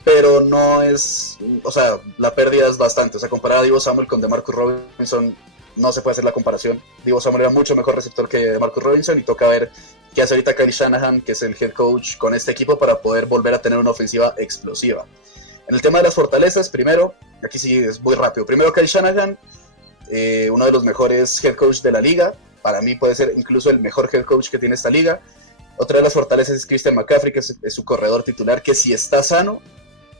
pero no es, o sea, la pérdida es bastante. O sea, comparar a Deebo Samuel con DeMarcus Robinson, no se puede hacer la comparación. Deebo Samuel era mucho mejor receptor que DeMarcus Robinson, y toca ver qué hace ahorita Kyle Shanahan, que es el head coach, con este equipo para poder volver a tener una ofensiva explosiva. En el tema de las fortalezas, primero, aquí sí es muy rápido. Primero, Kyle Shanahan, uno de los mejores head coach de la liga. Para mí puede ser incluso el mejor head coach que tiene esta liga. Otra de las fortalezas es Christian McCaffrey, que es su corredor titular, que si está sano,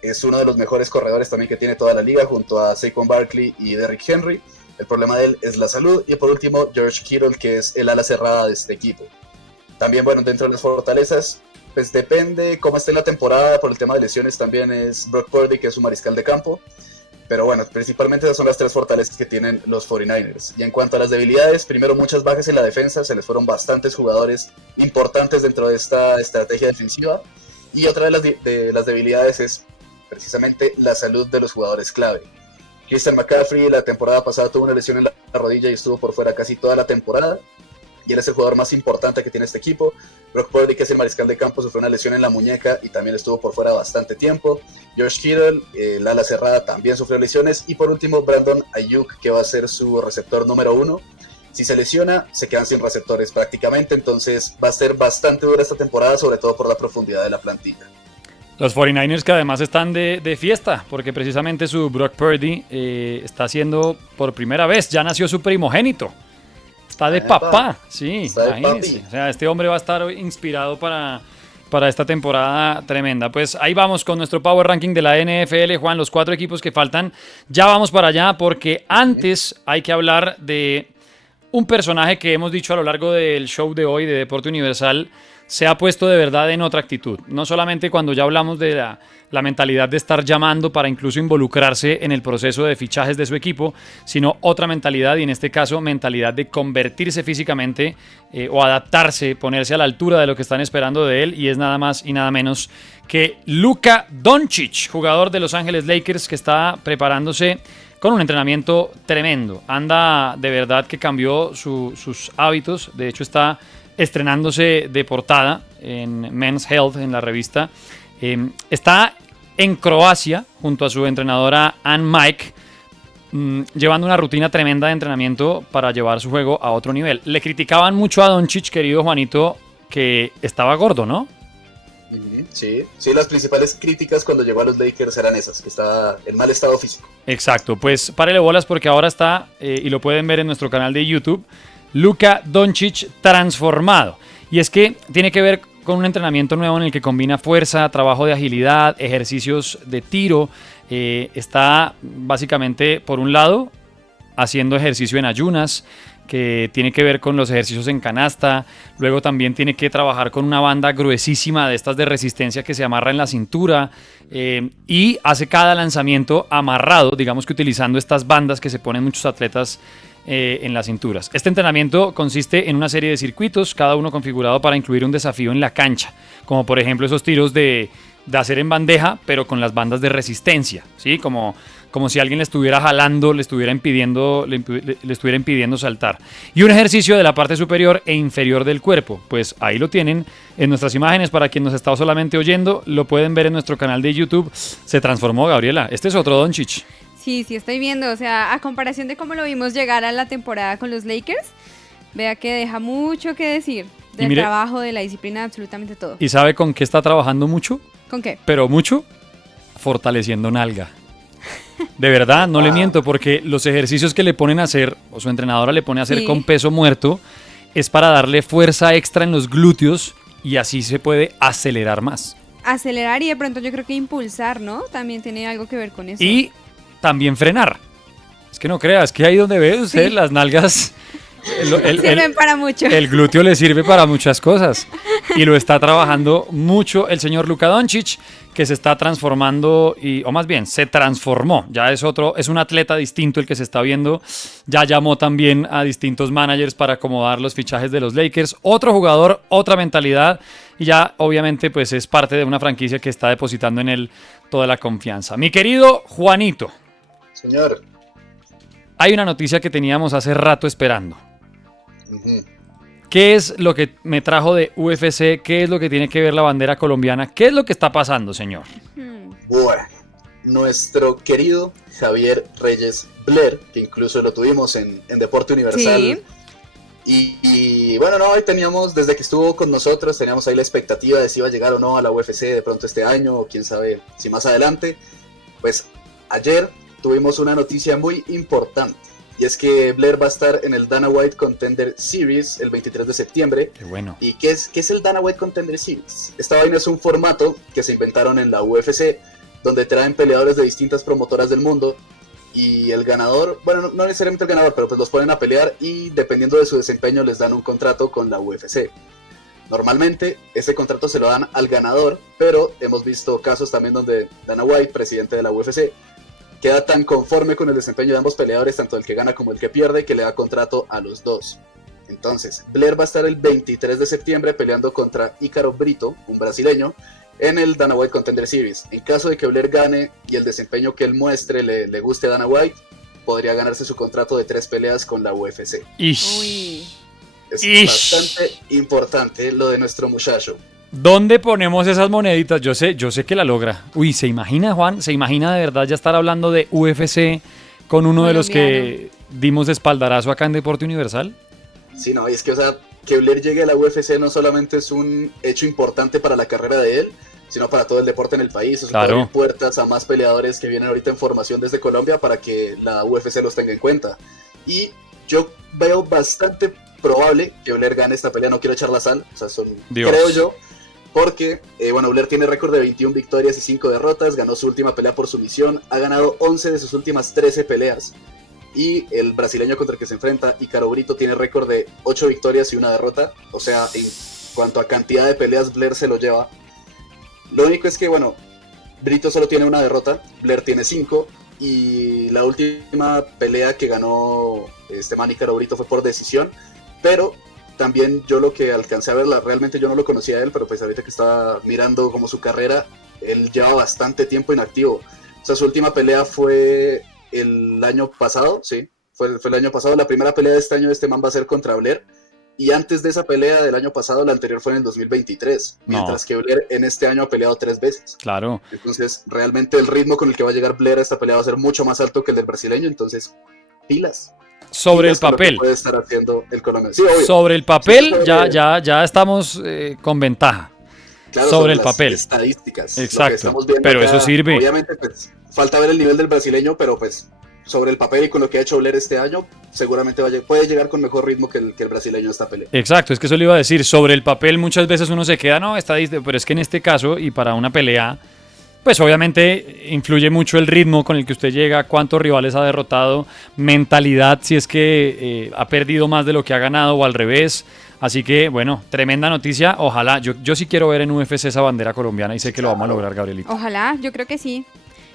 es uno de los mejores corredores también que tiene toda la liga, junto a Saquon Barkley y Derrick Henry. El problema de él es la salud. Y por último, George Kittle, que es el ala cerrada de este equipo. También, bueno, dentro de las fortalezas, pues depende cómo esté la temporada. Por el tema de lesiones también es Brock Purdy, que es su mariscal de campo. Pero bueno, principalmente esas son las 3 fortalezas que tienen los 49ers. Y en cuanto a las debilidades, primero, muchas bajas en la defensa. Se les fueron bastantes jugadores importantes dentro de esta estrategia defensiva. Y otra de las debilidades es precisamente la salud de los jugadores clave. Christian McCaffrey la temporada pasada tuvo una lesión en la rodilla y estuvo por fuera casi toda la temporada, y él es el jugador más importante que tiene este equipo. Brock Purdy, que es el mariscal de campo, sufrió una lesión en la muñeca y también estuvo por fuera bastante tiempo. George Kittle, el ala cerrada, también sufrió lesiones. Y por último, Brandon Ayuk, que va a ser su receptor número 1. Si se lesiona, se quedan sin receptores prácticamente, entonces va a ser bastante dura esta temporada, sobre todo por la profundidad de la plantilla. Los 49ers que además están de fiesta, porque precisamente su Brock Purdy está haciendo por primera vez, ya nació su primogénito. Está de papá, sí, está imagínense. O sea, este hombre va a estar inspirado para esta temporada tremenda. Pues ahí vamos con nuestro Power Ranking de la NFL, Juan, los 4 equipos que faltan. Ya vamos para allá, porque antes hay que hablar de un personaje que hemos dicho a lo largo del show de hoy de Deporte Universal. Se ha puesto de verdad en otra actitud. No solamente cuando ya hablamos de la mentalidad de estar llamando para incluso involucrarse en el proceso de fichajes de su equipo, sino otra mentalidad, y en este caso mentalidad de convertirse físicamente o adaptarse, ponerse a la altura de lo que están esperando de él, y es nada más y nada menos que Luka Doncic, jugador de Los Ángeles Lakers, que está preparándose con un entrenamiento tremendo. Anda de verdad que cambió sus hábitos. De hecho está estrenándose de portada en Men's Health, en la revista. Está en Croacia junto a su entrenadora Ann Mike, llevando una rutina tremenda de entrenamiento para llevar su juego a otro nivel. Le criticaban mucho a Doncic, querido Juanito, que estaba gordo, ¿no? Sí, las principales críticas cuando llegó a los Lakers eran esas, que estaba en mal estado físico. Exacto, pues párele bolas, porque ahora está, y lo pueden ver en nuestro canal de YouTube, Luka Doncic transformado. Y es que tiene que ver con un entrenamiento nuevo en el que combina fuerza, trabajo de agilidad, ejercicios de tiro. Está básicamente, por un lado, haciendo ejercicio en ayunas, que tiene que ver con los ejercicios en canasta. Luego también tiene que trabajar con una banda gruesísima de estas de resistencia que se amarra en la cintura, y hace cada lanzamiento amarrado, digamos que utilizando estas bandas que se ponen muchos atletas en las cinturas. Este entrenamiento consiste en una serie de circuitos, cada uno configurado para incluir un desafío en la cancha, como por ejemplo esos tiros de hacer en bandeja, pero con las bandas de resistencia, ¿sí? Como si alguien le estuviera jalando, le estuviera impidiendo saltar. Y un ejercicio de la parte superior e inferior del cuerpo. Pues ahí lo tienen en nuestras imágenes. Para quien nos está solamente oyendo, lo pueden ver en nuestro canal de YouTube. Se transformó, Gabriela. Este es otro Doncic. Sí, estoy viendo. O sea, a comparación de cómo lo vimos llegar a la temporada con los Lakers, vea que deja mucho que decir del trabajo, de la disciplina, absolutamente todo. ¿Y sabe con qué está trabajando mucho? ¿Con qué? Pero mucho. fortaleciendo nalga. De verdad, no le miento, porque los ejercicios que le ponen a hacer, o su entrenadora le pone a hacer con peso muerto, es para darle fuerza extra en los glúteos y así se puede acelerar más. Acelerar y de pronto yo creo que impulsar, ¿no? También tiene algo que ver con eso. Y también frenar. Es que no creas, que ahí donde ve usted las nalgas... Sirven para mucho. El glúteo le sirve para muchas cosas y lo está trabajando mucho el señor Luka Doncic, que se está transformando o más bien se transformó. Ya es un atleta distinto el que se está viendo. Ya llamó también a distintos managers para acomodar los fichajes de los Lakers. Otro jugador, otra mentalidad y ya obviamente pues es parte de una franquicia que está depositando en él toda la confianza. Mi querido Juanito. Señor. Hay una noticia que teníamos hace rato esperando. Uh-huh. ¿Qué es lo que me trajo de UFC? ¿Qué es lo que tiene que ver la bandera colombiana? ¿Qué es lo que está pasando, señor? Bueno, nuestro querido Javier Reyes Blair, que incluso lo tuvimos en Deporte Universal. Sí. Y bueno, no, ahí teníamos, desde que estuvo con nosotros, teníamos ahí la expectativa de si iba a llegar o no a la UFC de pronto este año, o quién sabe si más adelante. Pues ayer tuvimos una noticia muy importante. Y es que Blair va a estar en el Dana White Contender Series el 23 de septiembre. Qué bueno. ¿Y qué es el Dana White Contender Series? Esta vaina es un formato que se inventaron en la UFC, donde traen peleadores de distintas promotoras del mundo. Y el ganador, bueno, no necesariamente el ganador, pero pues los ponen a pelear y dependiendo de su desempeño les dan un contrato con la UFC. Normalmente ese contrato se lo dan al ganador, pero hemos visto casos también donde Dana White, presidente de la UFC, queda tan conforme con el desempeño de ambos peleadores, tanto el que gana como el que pierde, que le da contrato a los dos. Entonces, Blair va a estar el 23 de septiembre peleando contra Ícaro Brito, un brasileño, en el Dana White Contender Series. En caso de que Blair gane y el desempeño que él muestre le guste a Dana White, podría ganarse su contrato de 3 peleas con la UFC. Uy. Es bastante importante lo de nuestro muchacho. ¿Dónde ponemos esas moneditas? Yo sé que la logra. Uy, ¿se imagina, Juan? ¿Se imagina de verdad ya estar hablando de UFC con uno de los que dimos de espaldarazo acá en Deporte Universal? Sí, no, y es que, o sea, que Blair llegue a la UFC no solamente es un hecho importante para la carrera de él, sino para todo el deporte en el país. Eso puede abrir puertas a más peleadores que vienen ahorita en formación desde Colombia para que la UFC los tenga en cuenta. Y yo veo bastante probable que Blair gane esta pelea, no quiero echar la sal, o sea, creo yo. Porque, bueno, Blair tiene récord de 21 victorias y 5 derrotas, ganó su última pelea por sumisión, ha ganado 11 de sus últimas 13 peleas. Y el brasileño contra el que se enfrenta, Ícaro Brito, tiene récord de 8 victorias y 1 derrota. O sea, en cuanto a cantidad de peleas, Blair se lo lleva. Lo único es que, bueno, Brito solo tiene 1 derrota, Blair tiene 5. Y la última pelea que ganó este man Ícaro Brito fue por decisión. Pero... también yo lo que alcancé a ver, realmente yo no lo conocía a él, pero pues ahorita que estaba mirando como su carrera, él lleva bastante tiempo inactivo. O sea, su última pelea fue el año pasado, sí, fue el año pasado. La primera pelea de este año de este man va a ser contra Blair. Y antes de esa pelea del año pasado, la anterior fue en el 2023. Mientras que Blair en este año ha peleado 3 veces. Claro. Entonces, realmente el ritmo con el que va a llegar Blair a esta pelea va a ser mucho más alto que el del brasileño. Entonces, pilas. Sobre el papel. Puede estar haciendo el colombiano. Sí, obvio. Sobre el papel ya estamos con ventaja. Claro, sobre el papel. Estadísticas. Exacto. Pero acá, eso sirve. Obviamente, pues, falta ver el nivel del brasileño, pero pues sobre el papel y con lo que ha hecho Blair este año, seguramente puede llegar con mejor ritmo que el brasileño a esta pelea. Exacto, es que eso le iba a decir. Sobre el papel muchas veces uno se queda, no, estadística, pero es que en este caso y para una pelea, pues obviamente influye mucho el ritmo con el que usted llega, cuántos rivales ha derrotado, mentalidad, si es que ha perdido más de lo que ha ganado o al revés. Así que, bueno, tremenda noticia. Ojalá, yo sí quiero ver en UFC esa bandera colombiana y sé que lo vamos a lograr, Gabrielito. Ojalá, yo creo que sí.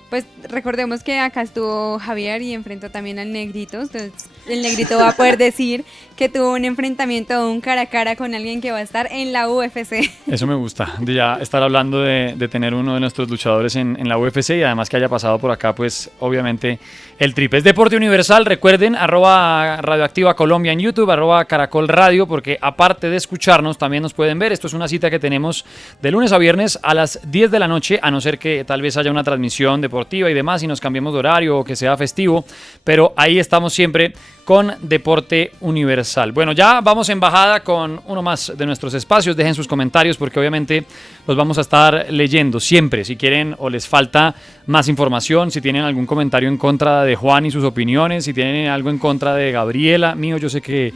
Pues recordemos que acá estuvo Javier y enfrentó también al Negrito. Entonces el Negrito va a poder decir que tuvo un enfrentamiento, un cara a cara con alguien que va a estar en la UFC. Eso me gusta, de ya estar hablando de tener uno de nuestros luchadores en la UFC y además que haya pasado por acá, pues obviamente el trip. Es Deporte Universal, recuerden, @Radioactiva Colombia en YouTube, @Caracol Radio, porque aparte de escucharnos también nos pueden ver. Esto es una cita que tenemos de lunes a viernes a las 10 de la noche, a no ser que tal vez haya una transmisión deportiva y demás y nos cambiemos de horario o que sea festivo, pero ahí estamos siempre con Deporte Universal. Bueno, ya vamos en bajada con uno más de nuestros espacios. Dejen sus comentarios porque obviamente los vamos a estar leyendo siempre. Si quieren o les falta más información, si tienen algún comentario en contra de Juan y sus opiniones, si tienen algo en contra de Gabriela, mío, yo sé que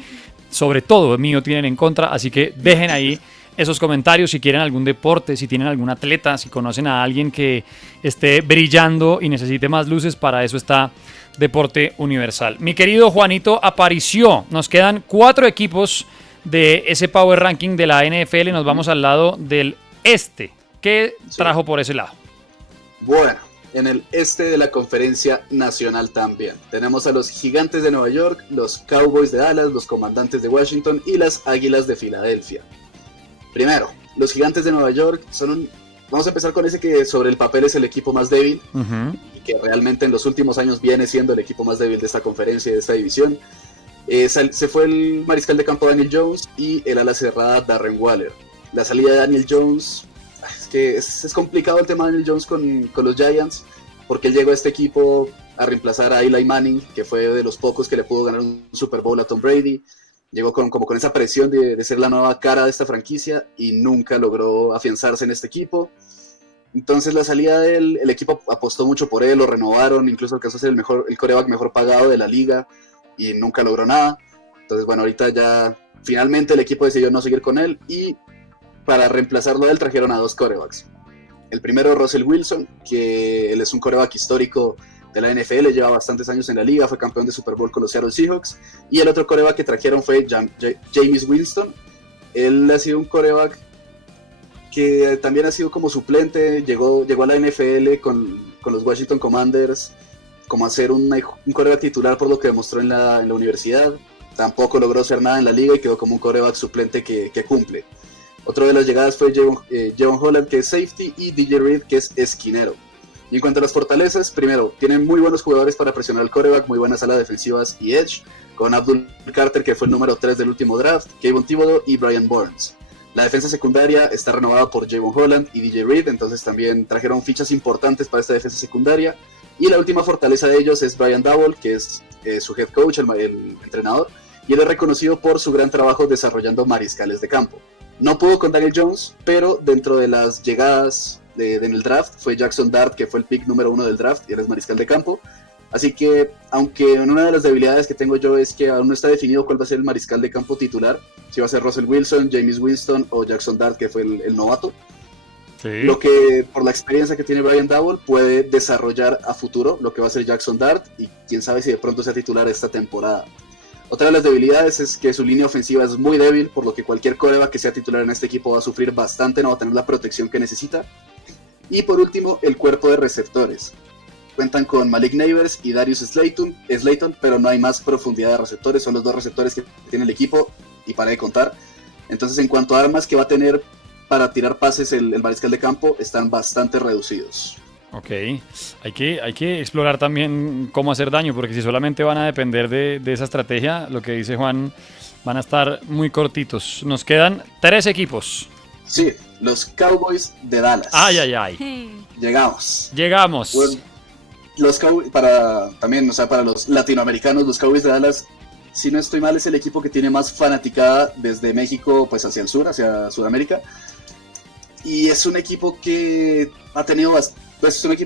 sobre todo mío tienen en contra, así que dejen ahí esos comentarios si quieren algún deporte, si tienen algún atleta, si conocen a alguien que esté brillando y necesite más luces, para eso está Deporte Universal. Mi querido Juanito Aparicio, nos quedan 4 equipos de ese Power Ranking de la NFL, nos vamos al lado del este. ¿Qué trajo por ese lado? Bueno, en el este de la Conferencia Nacional también tenemos a los Gigantes de Nueva York, los Cowboys de Dallas, los Comandantes de Washington y las Águilas de Filadelfia. Primero, los Gigantes de Nueva York vamos a empezar con ese que sobre el papel es el equipo más débil, y que realmente en los últimos años viene siendo el equipo más débil de esta conferencia y de esta división. Se fue el mariscal de campo Daniel Jones y el ala cerrada Darren Waller. La salida de Daniel Jones, es que es complicado el tema de Daniel Jones con los Giants, porque él llegó a este equipo a reemplazar a Eli Manning, que fue de los pocos que le pudo ganar un Super Bowl a Tom Brady. Llegó con esa presión de ser la nueva cara de esta franquicia y nunca logró afianzarse en este equipo. Entonces la salida de él, el equipo apostó mucho por él, lo renovaron, incluso alcanzó a ser el quarterback mejor pagado de la liga y nunca logró nada. Entonces bueno, ahorita ya finalmente el equipo decidió no seguir con él y para reemplazarlo a él trajeron a 2 quarterbacks. El primero, Russell Wilson, que él es un quarterback histórico de la NFL, lleva bastantes años en la liga, fue campeón de Super Bowl con los Seattle Seahawks. Y el otro quarterback que trajeron fue Jameis Winston. Él ha sido un quarterback que también ha sido como suplente, llegó a la NFL con los Washington Commanders como a ser un quarterback titular por lo que demostró en la universidad. Tampoco logró hacer nada en la liga y quedó como un quarterback suplente que cumple. Otro de las llegadas fue Jevon Holland, que es safety, y DJ Reed, que es esquinero. Y en cuanto a las fortalezas, primero, tienen muy buenos jugadores para presionar al quarterback, muy buenas alas defensivas y edge, con Abdul Carter, que fue el número 3 del último draft, Kayvon Thibodeau y Brian Burns. La defensa secundaria está renovada por Jevon Holland y DJ Reed, entonces también trajeron fichas importantes para esta defensa secundaria. Y la última fortaleza de ellos es Brian Daboll, que es su head coach, el entrenador, y él es reconocido por su gran trabajo desarrollando mariscales de campo. No pudo con Daniel Jones, pero dentro de las llegadas en el draft fue Jackson Dart, que fue el pick número 1 del draft y él es mariscal de campo. Así que, aunque una de las debilidades que tengo yo es que aún no está definido cuál va a ser el mariscal de campo titular, si va a ser Russell Wilson, Jameis Winston o Jackson Dart, que fue el novato. Sí. Lo que, por la experiencia que tiene Brian Daboll, puede desarrollar a futuro lo que va a ser Jackson Dart y quién sabe si de pronto sea titular esta temporada. Otra de las debilidades es que su línea ofensiva es muy débil, por lo que cualquier quarterback que sea titular en este equipo va a sufrir bastante, no va a tener la protección que necesita. Y por último, el cuerpo de receptores. Cuentan con Malik Neighbors y Darius Slayton, pero no hay más profundidad de receptores, son los 2 receptores que tiene el equipo y para de contar. Entonces, en cuanto a armas que va a tener para tirar pases el mariscal de campo, están bastante reducidos. Ok, hay que explorar también cómo hacer daño, porque si solamente van a depender de esa estrategia, lo que dice Juan, van a estar muy cortitos. Nos quedan 3 equipos. Sí, los Cowboys de Dallas. Ay. Llegamos. Bueno, los Cowboys, para los latinoamericanos, los Cowboys de Dallas, si no estoy mal, es el equipo que tiene más fanaticada desde México pues hacia el sur, hacia Sudamérica. Y es un equipo que ha tenido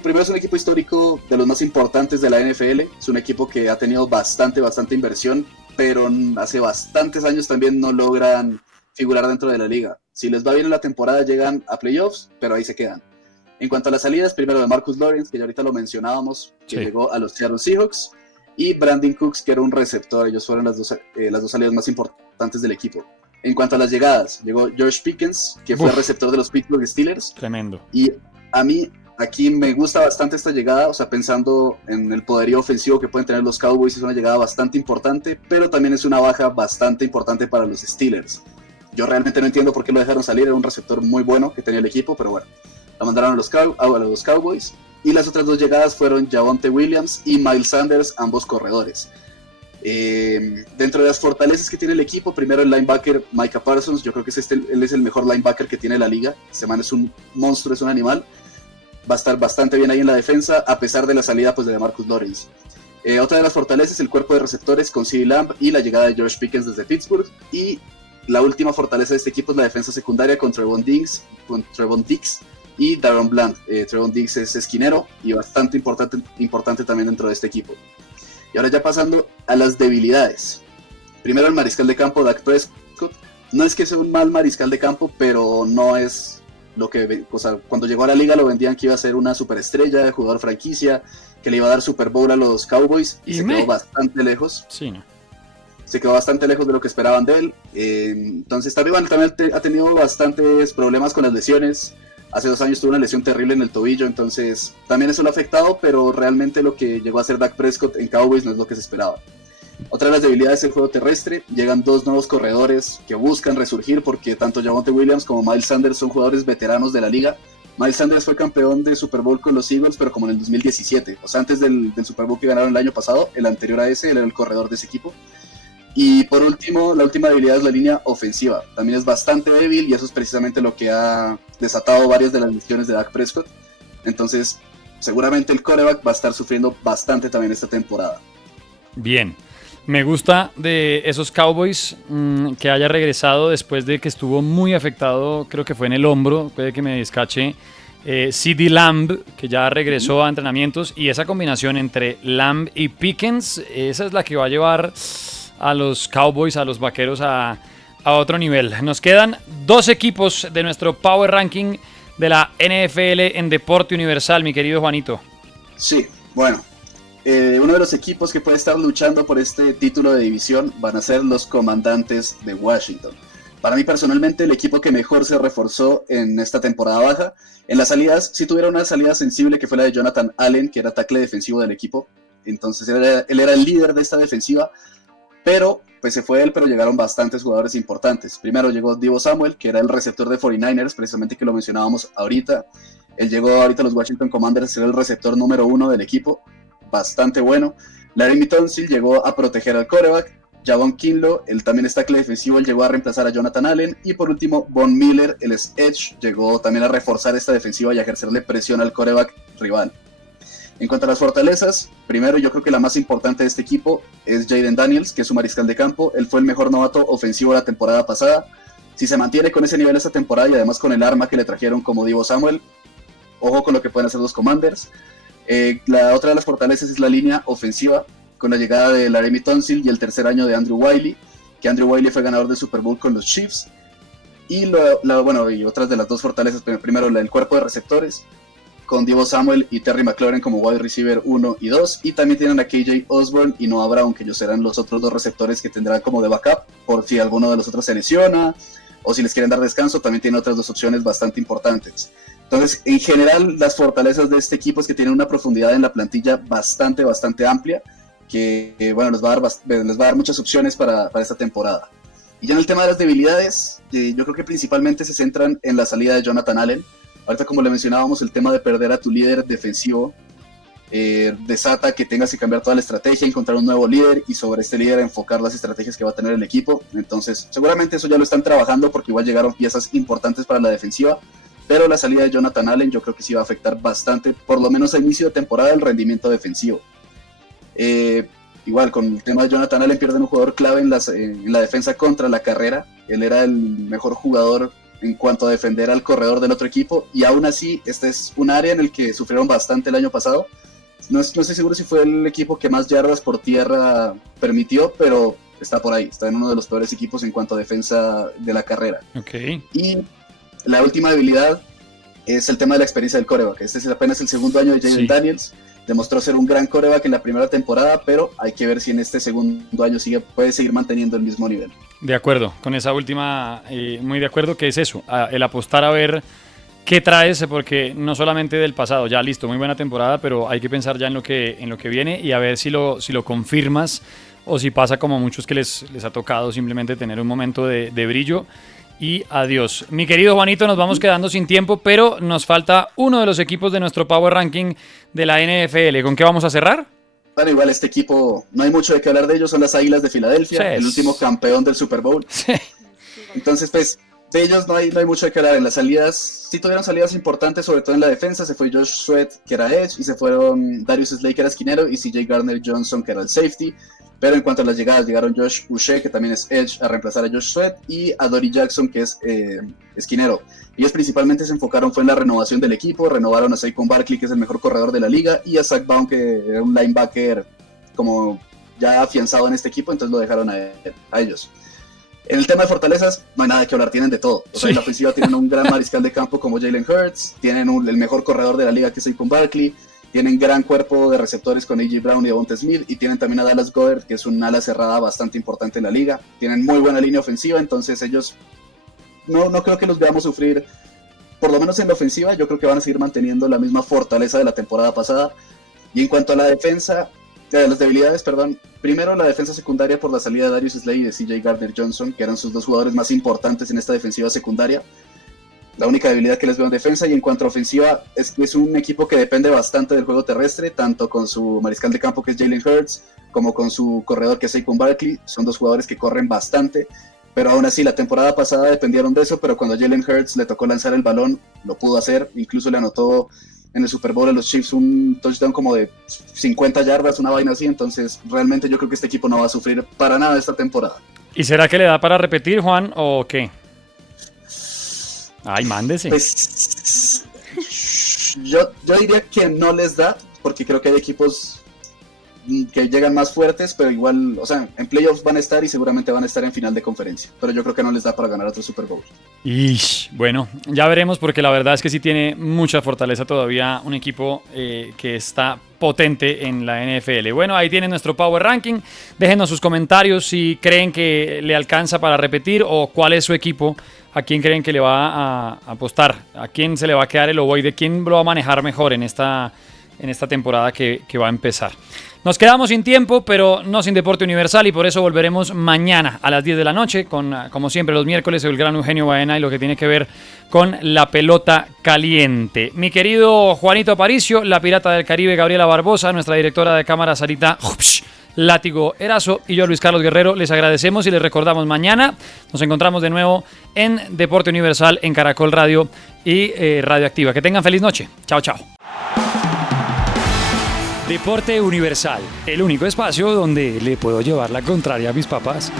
primero es un equipo histórico de los más importantes de la NFL, es un equipo que ha tenido bastante inversión, pero hace bastantes años también no logran figurar dentro de la liga. Si les va bien en la temporada llegan a playoffs, pero ahí se quedan. En cuanto a las salidas, primero de Marcus Lawrence, que ya ahorita lo mencionábamos, que llegó a los Seattle Seahawks, y Brandon Cooks, que era un receptor. Ellos fueron las dos salidas más importantes del equipo. En cuanto a las llegadas, llegó George Pickens, que fue el receptor de los Pittsburgh Steelers. Tremendo. Y a mí aquí me gusta bastante esta llegada, o sea, pensando en el poderío ofensivo que pueden tener los Cowboys, es una llegada bastante importante, pero también es una baja bastante importante para los Steelers. Yo realmente no entiendo por qué lo dejaron salir, era un receptor muy bueno que tenía el equipo, pero bueno, la mandaron a los Cowboys. Y las otras 2 llegadas fueron Javonte Williams y Miles Sanders, ambos corredores. Dentro de las fortalezas que tiene el equipo, primero el linebacker Micah Parsons, yo creo que él es el mejor linebacker que tiene la liga. Este man es un monstruo, es un animal. Va a estar bastante bien ahí en la defensa, a pesar de la salida pues, de Marcus Lawrence. Otra de las fortalezas, el cuerpo de receptores con CeeDee Lamb y la llegada de George Pickens desde Pittsburgh. Y la última fortaleza de este equipo es la defensa secundaria con Trevon Diggs y Darren Bland. Trevon Diggs es esquinero y bastante importante también dentro de este equipo. Y ahora ya pasando a las debilidades. Primero el mariscal de campo, Dak Prescott. No es que sea un mal mariscal de campo, pero no es lo que... O sea, cuando llegó a la liga lo vendían que iba a ser una superestrella, jugador franquicia, que le iba a dar Super Bowl a los Cowboys, y se quedó bastante lejos. Sí, ¿no? Se quedó bastante lejos de lo que esperaban de él. Entonces también ha tenido bastantes problemas con las lesiones. Hace 2 años tuvo una lesión terrible en el tobillo, entonces también eso lo ha afectado, pero realmente lo que llegó a hacer Dak Prescott en Cowboys no es lo que se esperaba. Otra de las debilidades es el juego terrestre. Llegan 2 nuevos corredores que buscan resurgir, porque tanto Javonte Williams como Miles Sanders son jugadores veteranos de la liga. Miles Sanders fue campeón de Super Bowl con los Eagles, pero como en el 2017, o sea, antes del Super Bowl que ganaron el año pasado, el anterior a ese, él era el corredor de ese equipo. Y por último, la última debilidad es la línea ofensiva. También es bastante débil y eso es precisamente lo que ha desatado varias de las lesiones de Dak Prescott. Entonces, seguramente el quarterback va a estar sufriendo bastante también esta temporada. Bien. Me gusta de esos Cowboys que haya regresado después de que estuvo muy afectado, creo que fue en el hombro, puede que me descache, CeeDee Lamb, que ya regresó a entrenamientos, y esa combinación entre Lamb y Pickens, esa es la que va a llevar a los Cowboys, a los Vaqueros a otro nivel. Nos quedan 2 equipos de nuestro Power Ranking de la NFL en Deporte Universal, mi querido Juanito. Sí, bueno. Uno de los equipos que puede estar luchando por este título de división van a ser los Comandantes de Washington. Para mí personalmente el equipo que mejor se reforzó en esta temporada baja. En las salidas sí tuvieron una salida sensible que fue la de Jonathan Allen, que era tackle defensivo del equipo. Entonces él era el líder de esta defensiva, pero pues se fue él, pero llegaron bastantes jugadores importantes. Primero llegó Deebo Samuel, que era el receptor de 49ers, precisamente que lo mencionábamos ahorita. Él llegó ahorita a los Washington Commanders a ser el receptor número 1 del equipo. Bastante bueno. Laremy Tunsil llegó a proteger al quarterback. Javon Kinlaw, él también es tackle defensivo, él llegó a reemplazar a Jonathan Allen. Y por último, Von Miller, el edge, llegó también a reforzar esta defensiva y a ejercerle presión al quarterback rival. En cuanto a las fortalezas, primero yo creo que la más importante de este equipo es Jayden Daniels, que es su mariscal de campo. Él fue el mejor novato ofensivo la temporada pasada. Si se mantiene con ese nivel esta temporada y además con el arma que le trajeron como Deebo Samuel, ojo con lo que pueden hacer los Commanders. La otra de las fortalezas es la línea ofensiva, con la llegada de Laremy Tunsil y el tercer año de Andrew Wiley, que Andrew Wiley fue ganador de Super Bowl con los Chiefs. Y y otras de las 2 fortalezas, primero el cuerpo de receptores, con Deebo Samuel y Terry McLaurin como wide receiver 1 y 2, y también tienen a KJ Osborne y Noah Brown, que ellos serán los otros 2 receptores que tendrán como de backup, por si alguno de los otros se lesiona, o si les quieren dar descanso, también tienen otras 2 opciones bastante importantes. Entonces, en general, las fortalezas de este equipo es que tienen una profundidad en la plantilla bastante amplia, que les va a dar muchas opciones para esta temporada. Y ya en el tema de las debilidades, yo creo que principalmente se centran en la salida de Jonathan Allen. Ahorita, como le mencionábamos, el tema de perder a tu líder defensivo desata que tengas que cambiar toda la estrategia, encontrar un nuevo líder y sobre este líder enfocar las estrategias que va a tener el equipo. Entonces, seguramente eso ya lo están trabajando porque igual llegaron piezas importantes para la defensiva. Pero la salida de Jonathan Allen yo creo que sí va a afectar bastante, por lo menos a inicio de temporada, el rendimiento defensivo. Igual, con el tema de Jonathan Allen pierden un jugador clave en la defensa contra la carrera. Él era el mejor jugador en cuanto a defender al corredor del otro equipo, y aún así, este es un área en el que sufrieron bastante el año pasado. No estoy seguro si fue el equipo que más yardas por tierra permitió, pero está por ahí, está en uno de los peores equipos en cuanto a defensa de la carrera. Okay. Y la última debilidad es el tema de la experiencia del quarterback. Este es apenas el segundo año de Jayden Daniels. Demostró ser un gran quarterback en la primera temporada, pero hay que ver si en este segundo año puede seguir manteniendo el mismo nivel. De acuerdo, con esa última, muy de acuerdo, que es eso, el apostar a ver qué traes, porque no solamente del pasado, ya listo, muy buena temporada, pero hay que pensar ya en lo que viene y a ver si lo confirmas o si pasa como a muchos que les ha tocado simplemente tener un momento de brillo. Y adiós. Mi querido Juanito, nos vamos quedando sin tiempo, pero nos falta uno de los equipos de nuestro Power Ranking de la NFL. ¿Con qué vamos a cerrar? Bueno, igual este equipo, no hay mucho de qué hablar de ellos, son las Águilas de Filadelfia, sí, el último campeón del Super Bowl. Sí. Entonces, pues, de ellos no hay mucho de que hablar. En las salidas, sí tuvieron salidas importantes, sobre todo en la defensa. Se fue Josh Sweat, que era edge, y se fueron Darius Slay, que era esquinero, y CJ Gardner-Johnson, que era el safety. Pero en cuanto a las llegadas, llegaron Josh Uche, que también es edge, a reemplazar a Josh Sweat, y a Dory Jackson, que es esquinero. Ellos principalmente se enfocaron fue en la renovación del equipo. Renovaron a Saquon Barkley, que es el mejor corredor de la liga, y a Zach Baum, que era un linebacker como ya afianzado en este equipo, entonces lo dejaron a ellos. En el tema de fortalezas, no hay nada que hablar, tienen de todo. O sea, en la ofensiva tienen un gran mariscal de campo como Jalen Hurts, tienen el mejor corredor de la liga que es Saquon Barkley, tienen gran cuerpo de receptores con A.J. Brown y Devonta Smith, y tienen también a Dallas Goedert, que es un ala cerrada bastante importante en la liga. Tienen muy buena línea ofensiva, entonces ellos no creo que los veamos sufrir, por lo menos en la ofensiva. Yo creo que van a seguir manteniendo la misma fortaleza de la temporada pasada. Y en cuanto a la defensa, las debilidades, primero la defensa secundaria por la salida de Darius Slay y de CJ Gardner-Johnson, que eran sus dos jugadores más importantes en esta defensiva secundaria. La única debilidad que les veo en defensa. Y en cuanto a ofensiva, es un equipo que depende bastante del juego terrestre, tanto con su mariscal de campo que es Jalen Hurts, como con su corredor que es Saquon Barkley. Son dos jugadores que corren bastante, pero aún así la temporada pasada dependieron de eso, pero cuando a Jalen Hurts le tocó lanzar el balón, lo pudo hacer. Incluso le anotó en el Super Bowl a los Chiefs un touchdown como de 50 yardas, una vaina así. Entonces realmente yo creo que este equipo no va a sufrir para nada esta temporada. ¿Y será que le da para repetir, Juan, o qué? Ay, mándese. Pues, yo diría que no les da, porque creo que hay equipos que llegan más fuertes, pero igual, o sea, en playoffs van a estar y seguramente van a estar en final de conferencia, pero yo creo que no les da para ganar otro Super Bowl. Bueno, ya veremos, porque la verdad es que sí tiene mucha fortaleza todavía un equipo que está potente en la NFL. Bueno, ahí tienen nuestro Power Ranking. Déjenos sus comentarios si creen que le alcanza para repetir o cuál es su equipo, a quién creen que le va a apostar, a quién se le va a quedar el ovoide, quién lo va a manejar mejor en esta temporada que va a empezar. Nos quedamos sin tiempo, pero no sin Deporte Universal, y por eso volveremos mañana a las 10 de la noche con, como siempre, los miércoles, el gran Eugenio Baena y lo que tiene que ver con la pelota caliente. Mi querido Juanito Aparicio, la pirata del Caribe Gabriela Barbosa, nuestra directora de cámara Sarita Látigo Erazo y yo, Luis Carlos Guerrero, les agradecemos y les recordamos: mañana nos encontramos de nuevo en Deporte Universal, en Caracol Radio y Radioactiva. Que tengan feliz noche. Chao, chao. Deporte Universal, el único espacio donde le puedo llevar la contraria a mis papás.